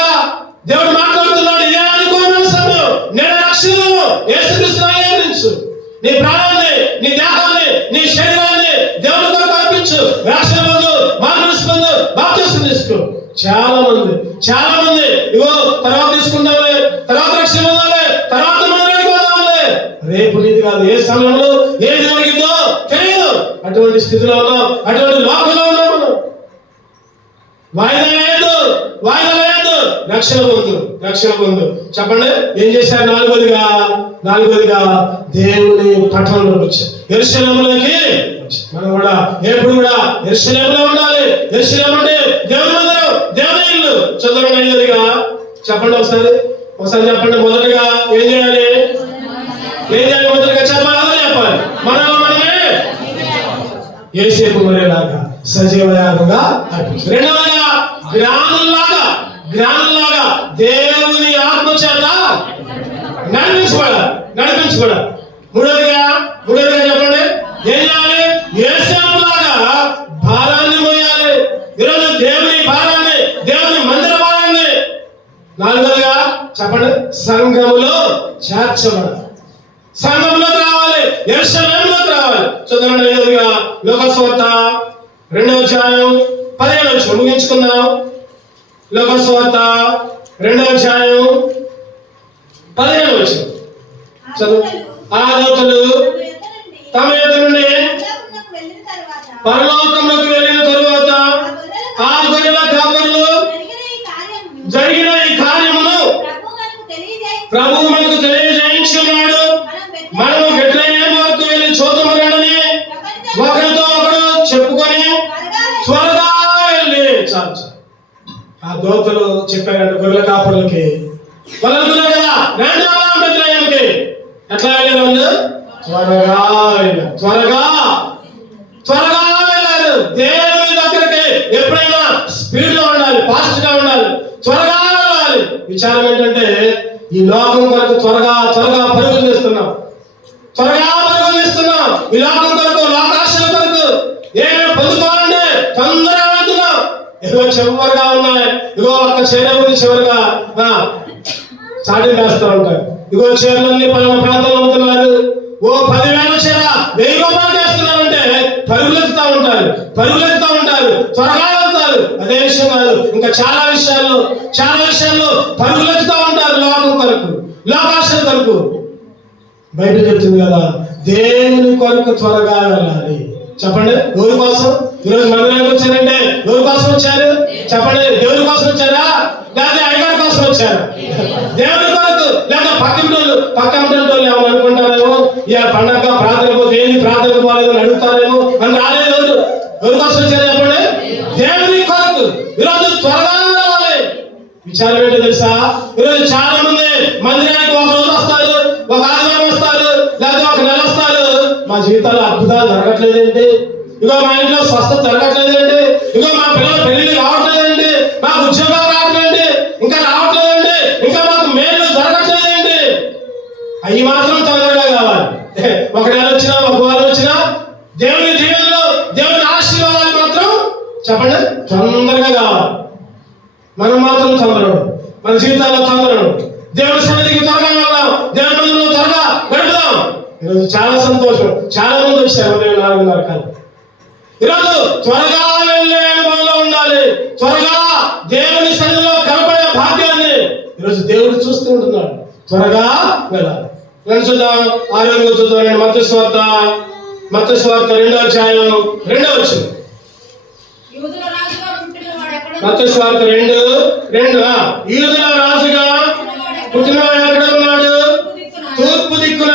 దేవుడు మాట్లాడుతున్నాడు, ఇదే అనుకోని సమయం. నేను రక్షణను యేసుక్రీస్తుని అంగీకరించు, నీ ప్రాణాన్ని, నీ దేహాన్ని, నీ శరీరాన్ని దేవుని కొరకు అర్పించు, రక్షణ పొందు, మార్మల్స్ పొందు, బాప్తిసం తీసుకో. చాలా మంది ఇగో తర్వాత తీసుకుందాంలే, తర్వాత రక్షణ పొందాలి, తర్వాత మందిరానికి పోదాంలే, రేపు నీది కాదు, ఏ సమయంలో ఏది జరిగిందో తెలియదు. అటువంటి స్థితిలో ఉన్నాం, అటువంటి లోకంలో ఉన్నాం మనం. వాయిదా వేయద్దు, రక్షణ పొందు. చెప్పండి, ఏం చేశారు? నాలుగోదిగా దేవుని పట్టణంలోకి వచ్చారు, యెరూషలేములోకి వచ్చారు. మనం కూడా ఎప్పుడు కూడా యెరూషలేములో ఉండాలి. యెరూషలేము అంటే దేవుని మందిరం, దేవుని ఇల్లు. చదవండి. ఐదోదిగా చెప్పండి, ఒకసారి చెప్పండి. మొదటిగా ఏం చేయాలి? మొదటిగా చెప్పాలి. మనమే యేసేపు మరేలాగా సజీవ యాగంగా అర్పించాలి. రెండవదిగా జ్ఞానులాగా దేవుని ఆత్మ చేత నడిపించబడాలి. మూడోదిగా చెప్పండి, ఏం చేయాలి? యేసేపులాగా భారాన్ని మోయాలి. ఈరోజు దేవుని భారాన్ని, దేవుని మందిర భారాన్ని. నాలుగోదిగా చెప్పండి, సంఘములో చేర్చబడాలి. సంఘంలోకి రావాలి, యెరూషలేములోకి రావాలి. చదవండి. ఐదోదిగా లూకాసు వార్త 2వ అధ్యాయం 15వ వచనం ముగించుకుందాం. లూకాసు వార్త 2వ అధ్యాయం 15వ వచనం చదువు. ఆ దూతలు తమ యొద్ద నుండి పరలోకములకు వెళ్ళిన తరువాత ఆ గొర్రెల కాపరులు జరిగిన ఈ కార్యమును ప్రభువు మనకు తెలియజేయించున్నాడు. మనము బెత్లెహేము వరకు వెళ్ళి చూద్దామని ఒకరితో ఒకడు చెప్పుకొని త్వరగా వెళ్ళి చాలు. ఆ దూతలు చెప్పారంట గొర్రెల కాపరులకి, వాళ్ళు అనుకున్నారు కదా బెత్లెహేముకి. ఎట్లా వెళ్ళారు వాళ్ళు? త్వరగా వెళ్ళారు. దేవుని దగ్గరికి ఎప్పుడైనా స్పీడ్ లో ఉండాలి, ఫాస్ట్ గా ఉండాలి, త్వరగా వెళ్ళాలి. విచారం ఏంటంటే ఈ లోకం కొరకు త్వరగా పరుగులు తీస్తున్నాం. ఈ లోకం కొరకు, లోకాశల కొరకు ఏమైనా పొందుకోవాలంటే తొందరగా వెళ్తున్నాం. ఇదిగో చివరిగా ఉన్నాయి, ఇదిగో ఒక్క చీర గురించి చివరిగా చాటింగ్ వేస్తూ ఉంటారు. ఇదిగో చీరలన్నీ పలానా ప్రాంతంలో అమ్ముతున్నారు. ఓ 10,000 చీర 1000 రూపాయలు చేస్తున్నారంటే పరుగులెత్తుతా ఉంటారు, త్వరగా వెళ్తారు. అదే విషయం కాదు, ఇంకా చాలా విషయాల్లో పరుగులెత్తుతా ఉంటారు. లోకం కొరకు, లోకాశల కొరకు. బైబిల్ చెప్తుంది కదా, దేవుని కొరకు త్వరగా వెళ్ళాలి. చెప్పండి, ఎవరి కోసం ఈరోజు మందిరానికి వచ్చారంటే ఎవరి కోసం వచ్చారు? చెప్పండి, దేవుని కోసం వచ్చారా లేదా అయ్యగారి కోసం వచ్చారా? దేవుని కొరకు. లేదా పక్కింటోళ్ళు ఏమో అనుకుంటారేమో, ఇక పండగ ప్రార్థన పోతే ఏంది ప్రార్థన పోలేదని అడుగుతారేమో అని రాలేదు. ఎవరి కోసం వచ్చారు చెప్పండి? దేవుని కొరకు. ఈరోజు త్వరగా రావాలి. విచారం ఏంటో తెలుసా? ఈరోజు చాలా మంది మందిరానికి ఒక రోజు వస్తారు, ఒక ఆదివారం వస్తారు, లేదా ఒక నెల వస్తారు. మా జీవితాల్లో అద్భుతాలు జరగట్లేదండి, ఇగో మా ఇంట్లో స్వస్థత జరగట్లేదండి, ఇగో మా పిల్లల పెళ్లిళ్ళు రావట్లేదండి, మాకు ఉద్యోగాలు రావట్లేదండి, ఇంకా రావట్లేదండి, ఇంకా మాకు మేలు జరగట్లేదండి. అవి మాత్రం తొందరగా కావాలి. ఒక నెల వచ్చినా, ఒక వారం వచ్చినా దేవుని జీవనంలో దేవుని ఆశీర్వాదాలు మాత్రం చెప్పండి తొందరగా కావాలి. మనం మాత్రం తొందరడు, మన జీవితాల్లో తొందరడు. దేవుడి సన్నిధికి త్వరగా వెళ్దాం, దేవుని మందిరంలో త్వరగా గడుపుదాం. ఈరోజు చాలా సంతోషం, చాలా మంది వచ్చారు ఉదయం 4:30 కల్లా. ఈరోజు త్వరగా వెళ్ళే అనుభవంలో ఉండాలి, త్వరగా దేవుని సన్నిధిలో కనపడే భాగ్యాన్ని ఈరోజు దేవుడు చూస్తూ ఉంటున్నాడు. త్వరగా వెళ్ళాలి. చూద్దాం, ఆరోగ్యంగా చూద్దాం. మత్తయి సువార్త 2వ అధ్యాయం 2వ వచనం. మత్తయి సువార్త 2:2 యూదుల రాజుగా పుట్టినవాడు ఎక్కడ ఉన్నాడు? తూర్పు దిక్కున.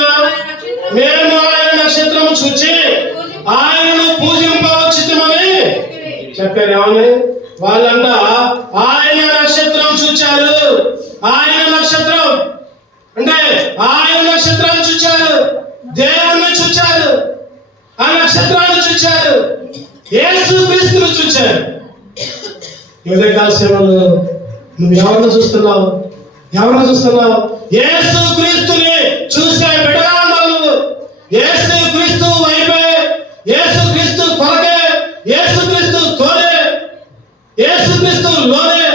మేము ఆయన నక్షత్రము చూచి ఆయనను పూజింపవచ్చితమని చెప్పారు. ఏమని? వాళ్ళంట ఆయన నక్షత్రం చూచారు. ఆయన నక్షత్రం అంటే ఆయన నక్షత్రాన్ని చూచారు, దేవుణ్ణి చూచారు, ఆ నక్షత్రాన్ని చూచారు, యేసు క్రీస్తుని చూచారు. ఉదయకాల సేవలు నువ్వు ఎవరిని చూస్తున్నావు? యేసు క్రీస్తుని చూసే బిడ్డగా ఉన్నావు నువ్వు. యేసు క్రీస్తు వైపే, యేసు క్రీస్తు కొరకే, యేసు క్రీస్తు తోనే, యేసు క్రీస్తు లోనే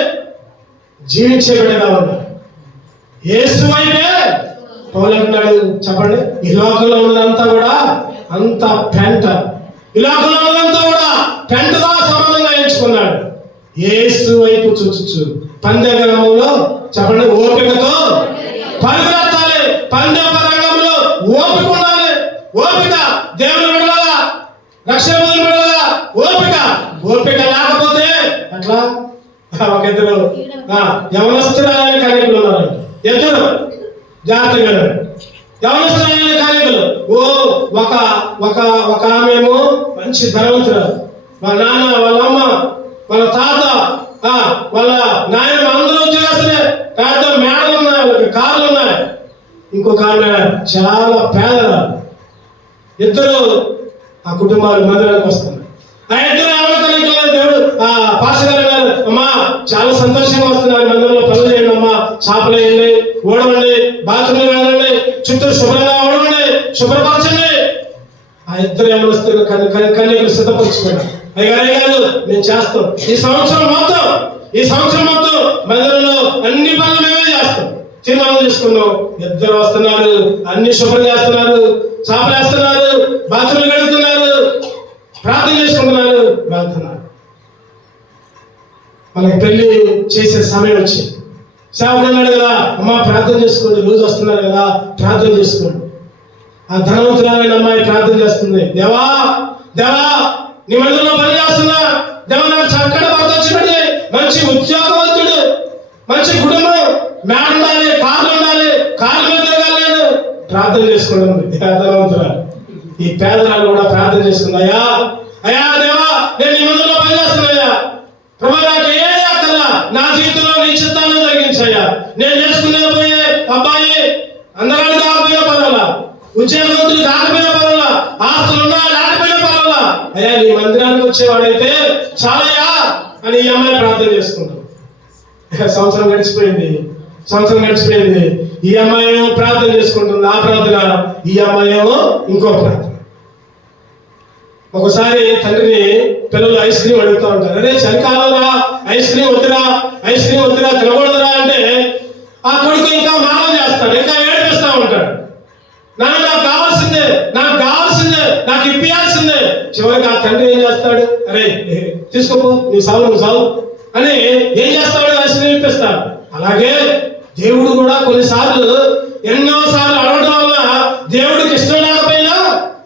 జీవించే బిడ్డగా ఉన్నావు. యేసు వైపే పౌలు అంటున్నాడు. చెప్పండి, ఈ లోకంలో ఉన్నదంతా కూడా అంత పెంట, ఈ లోకంలో ఉన్నదంతా కూడా పెంటగా సమానంగా ఎంచుకున్నాడు. యేసు వైపు చూచు పందెగ్రామంలో చెప్పండి ఓపికతో పరుగెత్తాలి. పందె రంగంలో ఓపిక ఉండాలి. ఓపిక దేవుని విడలగా, రక్షణ విడలగా ఓపిక లేకపోతే అట్లా. ఒక ఇద్దరు యవనస్తురాలైన కార్యకులు ఉన్నారు. ఇద్దరు జాగ్రత్తగా యవనస్తురాలైన కార్యకులు. ఒక ఆమెమో మంచి ధనవంతురాలు. వాళ్ళ నాన్న, వాళ్ళ అమ్మ, వాళ్ళ తాత, వాళ్ళ నాయన అందరూ ఉద్యోగస్తులే. పెద్ద మేడలు ఉన్నాయి, వాళ్ళకి కార్లు ఉన్నాయి. ఇంకొక ఆమె చాలా పేదరాలు. ఇద్దరు ఆ కుటుంబాలు మందిరానికి వస్తున్నారు. ఆ ఇద్దరు దేవుడు పాస్టర్ గారు అన్నారు, అమ్మా చాలా సంతోషంగా వస్తున్నారు, మందిరంలో పనులు చేయండి అమ్మా, చేపలు వేయండి, ఓడవండి, బాత్రూమ్లు వెళ్ళండి, చుట్టూ శుభ్రంగా ఓడవండి, శుభ్రపరచండి. ఆ ఇద్దరు యవనస్తులు కన్యకులు సిద్ధపరుచుకున్నారు. అయ్యారు మేము చేస్తాం, ఈ సంవత్సరం మొత్తం మందిరంలో అన్ని పనులు మేమే చేస్తాం, తీర్మానం చేసుకున్నాం. ఇద్దరు వస్తున్నారు, అన్ని శుభ్రం చేస్తున్నారు, చేపలు వేస్తున్నారు, బాత్రూమ్లు కడుగుతున్నారు, ప్రార్థన చేసుకుంటున్నారు, వెళ్తున్నారు. మనకి పెళ్లి చేసే సమయం వచ్చింది. సేవకుడు అన్నాడు కదా, అమ్మ ప్రార్థన చేసుకోండి, రోజు వస్తున్నారు కదా ప్రార్థన చేసుకోండి. ఆ ధనవంతురాలైన అమ్మాయి ప్రార్థన చేస్తుంది, దేవా నీ మందిరంలో పని చేస్తున్నా, దేవా నాకు చక్కటి భర్త వచ్చినట్టు, మంచి ఉద్యోగవంతుడు, మంచి కుటుంబం, మేడ ఉండాలి, కార్లు ఉండాలి, కార్ల మీద తిరగాలి, నేను ప్రార్థన చేసుకోండి. ధనవంతురాలు ఈ పేదరాలు కూడా ప్రార్థన చేసుకుంది, అయ్యా దేవా నేను ఈ మందిరంలో పని చేస్తున్నాయ్యా, ప్రభా నాకు ఏ అక్కర్లా, నా జీవితంలో నీ చిత్తాన్ని జరిగించయ్యా, నేను చేసుకునే పోయే అబ్బాయి అందగాడు కాకపోయినా పర్వాలా, ఉద్యోగవంతులు కాకపోయినా పర్వాలా, ఆస్తులున్నా లేకపోయినా పర్వాలా, అయ్యా నీ మందిరానికి వచ్చేవాడైతే చాలయ్యా అని ఈ అమ్మాయి ప్రార్థన చేసుకుంటాం. సంవత్సరం గడిచిపోయింది. ఈ అమ్మాయి ఏమో ప్రార్థన చేసుకుంటుంది, ఆ ప్రార్థన, ఈ అమ్మాయి ఏమో ఇంకో ప్రార్థన. ఒకసారి తండ్రిని పిల్లలు ఐస్ క్రీమ్ అడుగుతూ ఉంటారు, అరే చలికాలంలో ఐస్ క్రీమ్ వద్దురా తినకూడదురా అంటే ఆ కొడుకు ఇంకా మానం చేస్తాడు, ఇంకా ఏడిపిస్తూ ఉంటాడు, నాకు కావాల్సిందే, నాకు ఇప్పియాల్సిందే. చివరికి ఆ తండ్రి ఏం చేస్తాడు, అరే తీసుకోపో, నువ్వు సావు అని ఏం చేస్తాడు, ఐస్ క్రీమ్ ఇప్పిస్తాడు. అలాగే దేవుడు కూడా కొన్నిసార్లు ఎన్నోసార్లు అడగడం వల్ల దేవుడికి ఇష్టం లేకపోయినా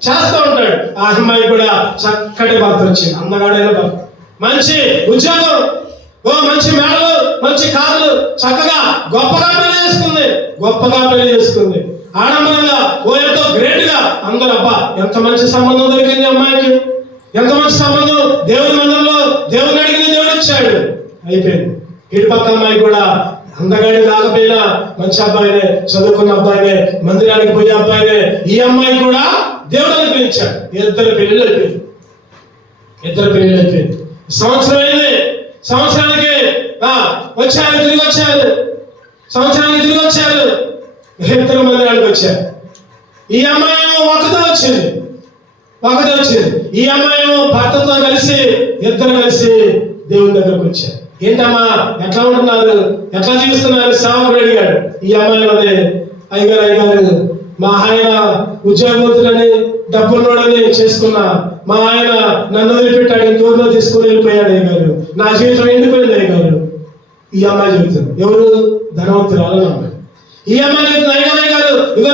చేస్తూ ఉంటాడు. ఆ అమ్మాయి కూడా చక్కటి భర్త వచ్చింది, అందగాడైన భర్త, మంచి ఉద్యోగం, మంచి మేడలు, మంచి కార్లు, చక్కగా గొప్పగా పెళ్లి చేసుకుంది, ఆడంబరంగా, ఎంతో గ్రేట్ గా. అందరూ అబ్బా ఎంత మంచి సంబంధం దొరికింది అమ్మాయికి, ఎంత మంచి సంబంధం, దేవుని మందిరంలో దేవుని అడిగింది దేవుడు ఇచ్చాడు, అయిపోయింది. ఇటుపక్క అమ్మాయి కూడా అందగాడి కాకపోయినా మంచి అబ్బాయినే, చదువుకున్న అబ్బాయినే, మందిరానికి పోయే అబ్బాయినే, ఈ అమ్మాయి కూడా దేవుడు అనుగ్రహించాడు. ఇద్దరు పెళ్లిళ్ళు అయిపోయింది. సంవత్సరం అయింది. సంవత్సరానికి తిరిగి వచ్చారు. ఇద్దరు మందిరానికి వచ్చారు. ఈ అమ్మాయి ఏమో ఒకతో వచ్చింది. ఈ అమ్మాయి ఏమో భర్తతో కలిసి ఇద్దరు కలిసి దేవుని దగ్గరకు వచ్చారు. ఏంటమ్మా ఎట్లా ఉంటున్నారు, ఎట్లా జీవిస్తున్నారు సేవకుడు అడిగాడు. ఈ అమ్మాయి అదే, అయ్యగారు మా ఆయన ఉద్యోగవంతులని డబ్బున్నోడని చేసుకున్నా, మా ఆయన నన్ను వదిలిపెట్టాడు, ఇంకెవరినో తీసుకుని వెళ్ళిపోయాడు అయ్యగారు, నా జీవితం ఎండిపోయింది అయ్యగారు. ఈ అమ్మాయి చెబుతుంది, ఎవరు, ధనవంతురాలని అమ్మాయి. ఈ అమ్మాయి చెబుతుంది, అయ్యగారు ఇగో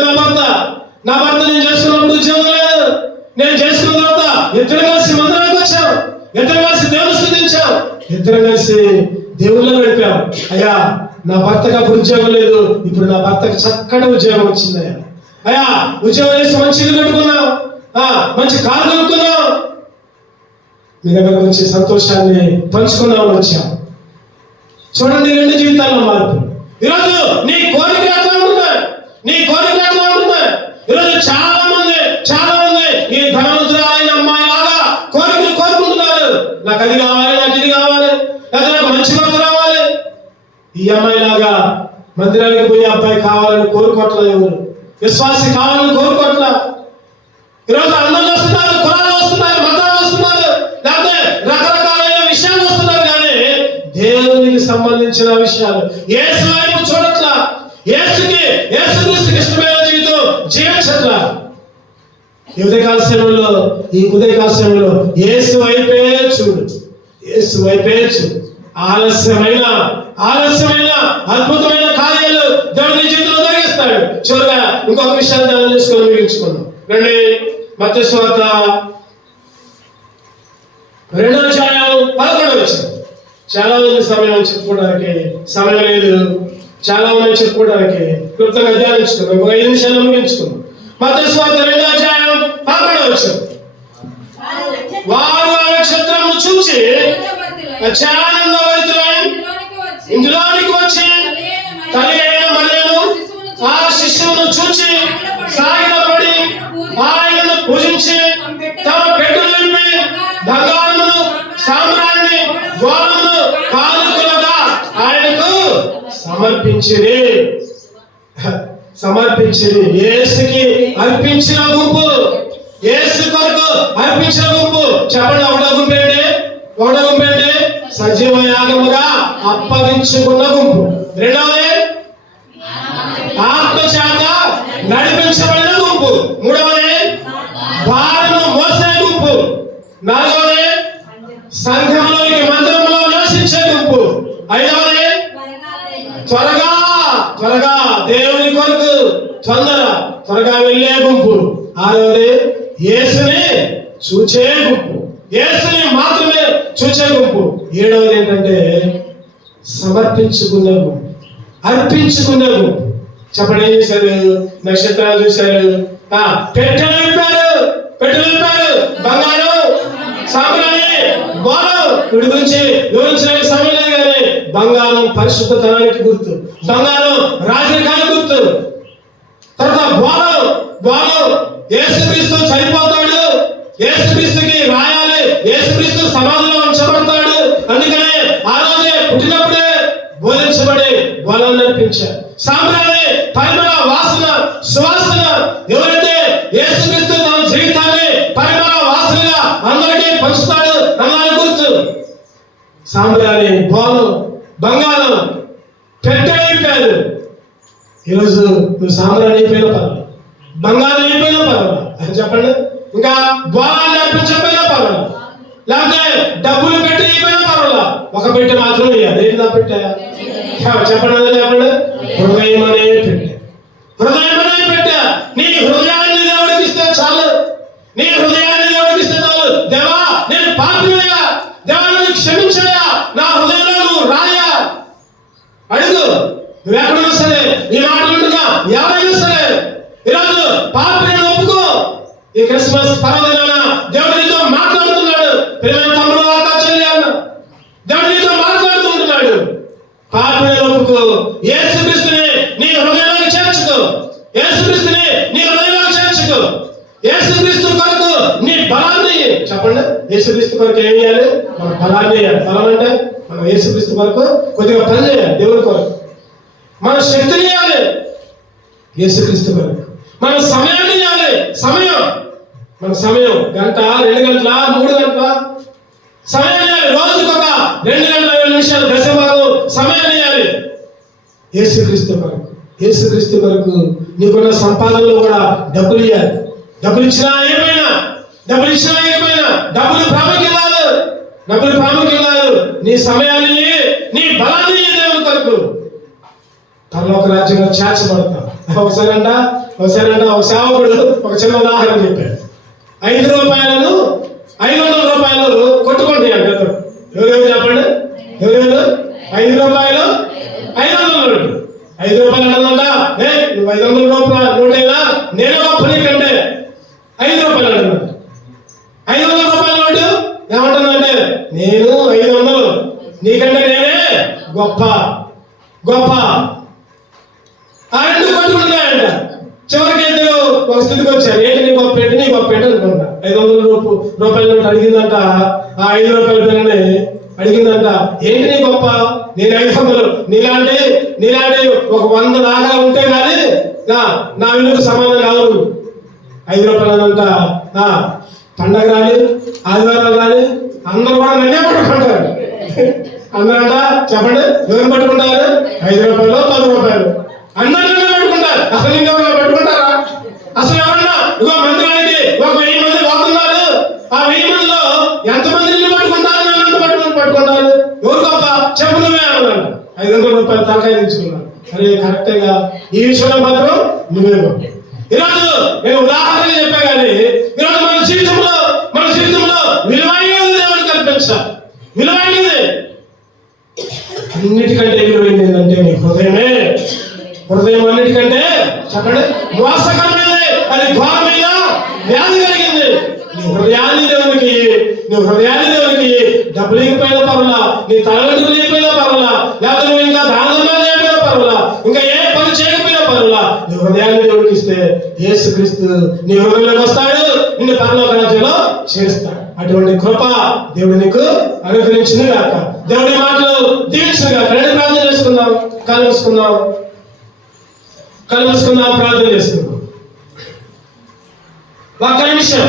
నా భర్త నేను చేసుకున్నప్పుడు ఉద్యోగం లేదు, నేను చేసుకున్న తర్వాత ఇద్దరు కలిసి మందిరానికి వచ్చాం, ఇద్దరు కలిసి దేవుని స్తుతించాం, ఇద్దరు కలిసి దేవుళ్ళో గడిపాం. అయ్యా నా భర్తకు అప్పుడు ఉద్యోగం లేదు, ఇప్పుడు నా భర్తకు చక్కటి ఉద్యోగం వచ్చింది. అయ్యా ఉద్యోగం చేసి మంచి ఇల్లు కట్టుకున్నాం, మంచి కారు కొనుక్కున్నాం, మీ దగ్గర వచ్చి సంతోషాన్ని పంచుకున్నామని వచ్చాం. చూడండి, రెండు జీవితాల్లో మార్పు. ఈరోజు నీ కోరిక ఎట్లా ఉంటున్నాయి, ఈరోజు చాలా మంది ఈ ధనవంతురాలైన అమ్మాయి లాగా కోరికలు కోరుకుంటున్నారు. నాకు అది కావాలి, నాకు ఇది కావాలి, లేదా నాకు మంచి భర్త రావాలి. ఈ అమ్మాయి లాగా మందిరానికి పోయే అబ్బాయి కావాలని కోరుకోవట్లేదు, ఎవరు విశ్వాసి కావాలని కోరుకోవట్లా. ఈరోజు అందరూ వస్తున్నారు, కులాలు వస్తున్నారు, మతాలు వస్తున్నారు, లేకపోతే రకరకాలైన విషయాలు వస్తున్నారు, కానీ దేవునికి సంబంధించిన విషయాలు యేసు వైపు చూడట్లా, యేసుక్రీస్తుకి ఇష్టమైన జీవితం జీవించట్లా. ఈ ఉదయకాల సమయంలో యేసు వైపే చూడు. ఆలస్యమైన అద్భుతమైన కార్యాలు దేవుని జీవితంలో జరిగిస్తాడు. చివరిగా ఇంకొక విషయాన్ని ధ్యానం చేసుకొని ముగించుకున్నాం. రండి, మత్తయి సువార్త 2వ అధ్యాయం 11వ వచనం. చాలా మంది సమయం లేదు, చాలా మంది చెప్పుకోవడానికి క్లుప్తంగా ధ్యానించుకున్నాం. ఒక 5 నిమిషాలు ముగించుకున్నాం. మత్తయి సువార్త 2వ అధ్యాయం 11వ వచనం. వారు ఆ నక్షత్రమును చూచి అత్యానందభరితులై ఇందులోనికి వచ్చి తల్లి అయిన మరియను ఆ శిశువును చూచి సాగిలపడి ఆయనను పూజించి తమ పెట్టెలు నింపి బంగారమును సామ్రాజ్యం బంగారాన్ని గోళమును కానుకలుగా ఆయనకు సమర్పించిరి. యేసుకి అర్పించిన గుంపు, యేసు కొరకు అర్పించిన గుంపు. చెప్పండి, ఒకటో గుంపు ఏంటి? సజీవ యాగముగా అప్పగించుకున్న గుంపు. రెండవది ఆత్మ చేత నడిపించబడిన గుంపు. మూడవది భారము మోసే గుంపు. నాలుగవది సంఘంలోని మందిరంలో నివసించే గుంపు. ఐదవది త్వరగా దేవుని కొరకు త్వరగా వెళ్ళే గుంపు. ఆరవది యేసుని చూచే గుంపు, యేసుని మాత్రమే చూచే గుంపు. ఏడవది ఏంటంటే సమర్పించుకునే గుంపు, అర్పించుకునే గుంపు. చెప్పండి, ఏం చేశారు? నక్షత్రాలు చూశారు, పెట్టెలు విప్పారు, బంగారం సాంబ్రాణి గోళం. వీడి గురించి వివరించడానికి సమయం లేదు కానీ బంగారం పరిశుద్ధతనానికి గుర్తు, బంగారం రాజరికానికి గుర్తు. తర్వాత గోళం యేసుక్రీస్తు చనిపోతాడు, యేసుక్రీస్తుకి రాయాలి, యేసుక్రీస్తు సమాధిలో ఉంచబడతాడు. అందుకనే ఆ రోజే పుట్టినప్పుడే బోధించబడి గోళాన్ని అర్పించారు. సాంబ్రాణి పరిమళ వాసన, సువాసన. ఎవరైతే యేసుక్రీస్తు తన జీవితాన్ని పరిమళ వాసనగా అందరికీ పంచుతాడు అన్నాన్ని గుర్తు. సాంబ్రాణి, గోళం, బంగారం, పెట్టారు. ఈరోజు నువ్వు సాంబ్రాణి అయిపోయినా పర్వాలేదు, బంగారం అయిపోయినా పర్వాలేదు, చెప్పండి. ఇంకా గోళాన్ని అర్పించకపోయినా పర్వాలేదు, లేకపోతే డబ్బులు పెట్టి అయిపోయినా పర్వాలేదు, ఒక పెట్టె మాత్రం వేయాలి. ఏంటి పెట్టా? చెప్పండి. హృదయం అనే పెట్టా. నీ హృదయాన్ని దేవుడికి ఇస్తే చాలు. దేవా, నేను పాపినయ్యా, దేవా నన్ను క్షమించయ్యా, నా హృదయంలో నువ్వు రాయా. అడుగు. నువ్వు ఎక్కడైనా సరే ఈ మాటలుండగా ఎవరైనా సరే ఈరోజు పాపిని ఒప్పుకో. ఈ క్రిస్మస్ పర్వదినాన దేవుడు నీతో మాట్లాడుతున్నాడు. ప్రియమైన తమ్ముడు, అక్క, చెల్లి అన్న, దేవుడు నీతో మాట్లాడుతుంటున్నాడు. పాపిని ఒప్పుకో, యేసుక్రీస్తుని నీ హృదయంలోకి చేర్చుకో, యేసుక్రీస్తు కొరకు నీ బలాన్ని. చెప్పండి, యేసుక్రీస్తు కొరకు ఏం చేయాలి? మన బలాన్ని చేయాలి. బలం అంటే మనం యేసుక్రీస్తు కొరకు కొద్దిగా పని చేయాలి. దేవుడి కొరకు మన శక్తిని చేయాలి, యేసుక్రీస్తు కొరకు మన సమయాన్ని చేయాలి. మన సమయం గంట, 2 గంటల, 3 గంటల సమయం చేయాలి. రోజుకు ఒక 2 గంటల 20 నిమిషాలు దశభాగం సమయం చేయాలి యేసుక్రీస్తు కొరకు. నీకున్న సంపాదనలో కూడా డబ్బులు ఇవ్వాలి. డబ్బులు ఇచ్చినా ఏమైనా డబ్బులు ప్రాముఖ్యం కాదు. నీ సమయాన్ని, నీ బలాన్ని దేవుని కొరకు పరలోక రాజ్యంలో చేర్చబడతాం. ఒకసారంట ఒక సేవకుడు ఒక చిన్న ఉదాహరణ చెప్పాడు. 5 రూపాయలను 500 రూపాయలు కొట్టుకుంటాయి అంట. ఎవరెవరు చెప్పండి? 5 రూపాయలు 500 నోటు. 5 రూపాయలు అన్నదంట, నువ్వు 500 రూపాయల నోటైనా నేను గొప్ప నీకంటే. 5 రూపాయలు అన్నదంట. 500 రూపాయల నోటు ఏమంటుందంటే, నేను 500, నీకంటే నేనే గొప్ప. ఆ రెండు కొట్టుకుంటున్నాయంట. చివరికి ఇద్దరు ఒక స్థితికి వచ్చారు. ఏంటి నీ గొప్ప అనుకుంటా. 500 రూపాయల నోటు అడిగిందంట. ఆ 5 రూపాయల పిల్లని అడిగిందంట, ఏంటి నీ గొప్ప? నేను 500, నీలాంటి ఒక 100 దాకా ఉంటే కానీ నా విలువకు సమానం కాదు. 5 రూపాయలు అంట. పండగ రాని, ఆదివారాలు రాని అందరూ కూడా నన్నే పట్టుకుంటారు. అందరంట చెప్పండి, ఎవరిని పట్టుకుంటారు? 5 రూపాయలు, 10 రూపాయలు అందరూ పట్టుకుంటారు. అసలు ఇంకెవరు పట్టుకుంటారా? అసలు ఎవరన్నా ఇగో మందిరానికి ఒక 1000 మంది పోతున్నారు. ఆ 1000 మందిలో ఎంతమంది ఇల్లు పట్టుకుంటారు? నన్ను ఎంత పట్టుకుంటారు? ఎవరు గొప్ప? చెప్పు నువ్వే అన్నాడు. 500 రూపాయలు తలకాయ తెచ్చుకున్నాను. అరే కరెక్ట్గా ఈ విషయంలో మాత్రం నువ్వే. ఈరోజు నేను ఉదాహరణ చెప్పా కానీ ఈరోజు మన జీవితంలో విలువైనది దేవుని కల్పించాలి. విలువైనది అన్నిటికంటే విలువైనది ఏంటంటే నీ హృదయమే. హృదయం అన్నిటికంటే చెప్పండి మోసకరమైనది, అది ఘోరమైన వ్యాధి కలిగింది. నీ హృదయాన్ని దేవునికి డబ్బులు ఇకపోయినా పర్వాలా, నీ తలవెంటుకులు ఇకపోయినా పర్వాలా, లేకపోతే నువ్వు ఇంకా దానధర్మాలు చేయకపోయినా పర్వాలా, ఇంకా ఏ పని చేయకపోయినా పర్వాలా, నీ హృదయాన్ని దేవుడికి ఇస్తే యేసుక్రీస్తు నీ హృదయంలోకి వస్తాడు, నిన్ను పరలోక రాజ్యంలో చేస్తాడు. అటువంటి కృప దేవుడు నీకు అనుగ్రహించింది కాక. దేవుడి మాటలు దీవించిన కాక. రెండు ప్రార్థన చేసుకుందాం. కలుసుకుందాం, ప్రార్థన చేసుకుందాం. ఒక్క నిమిషం.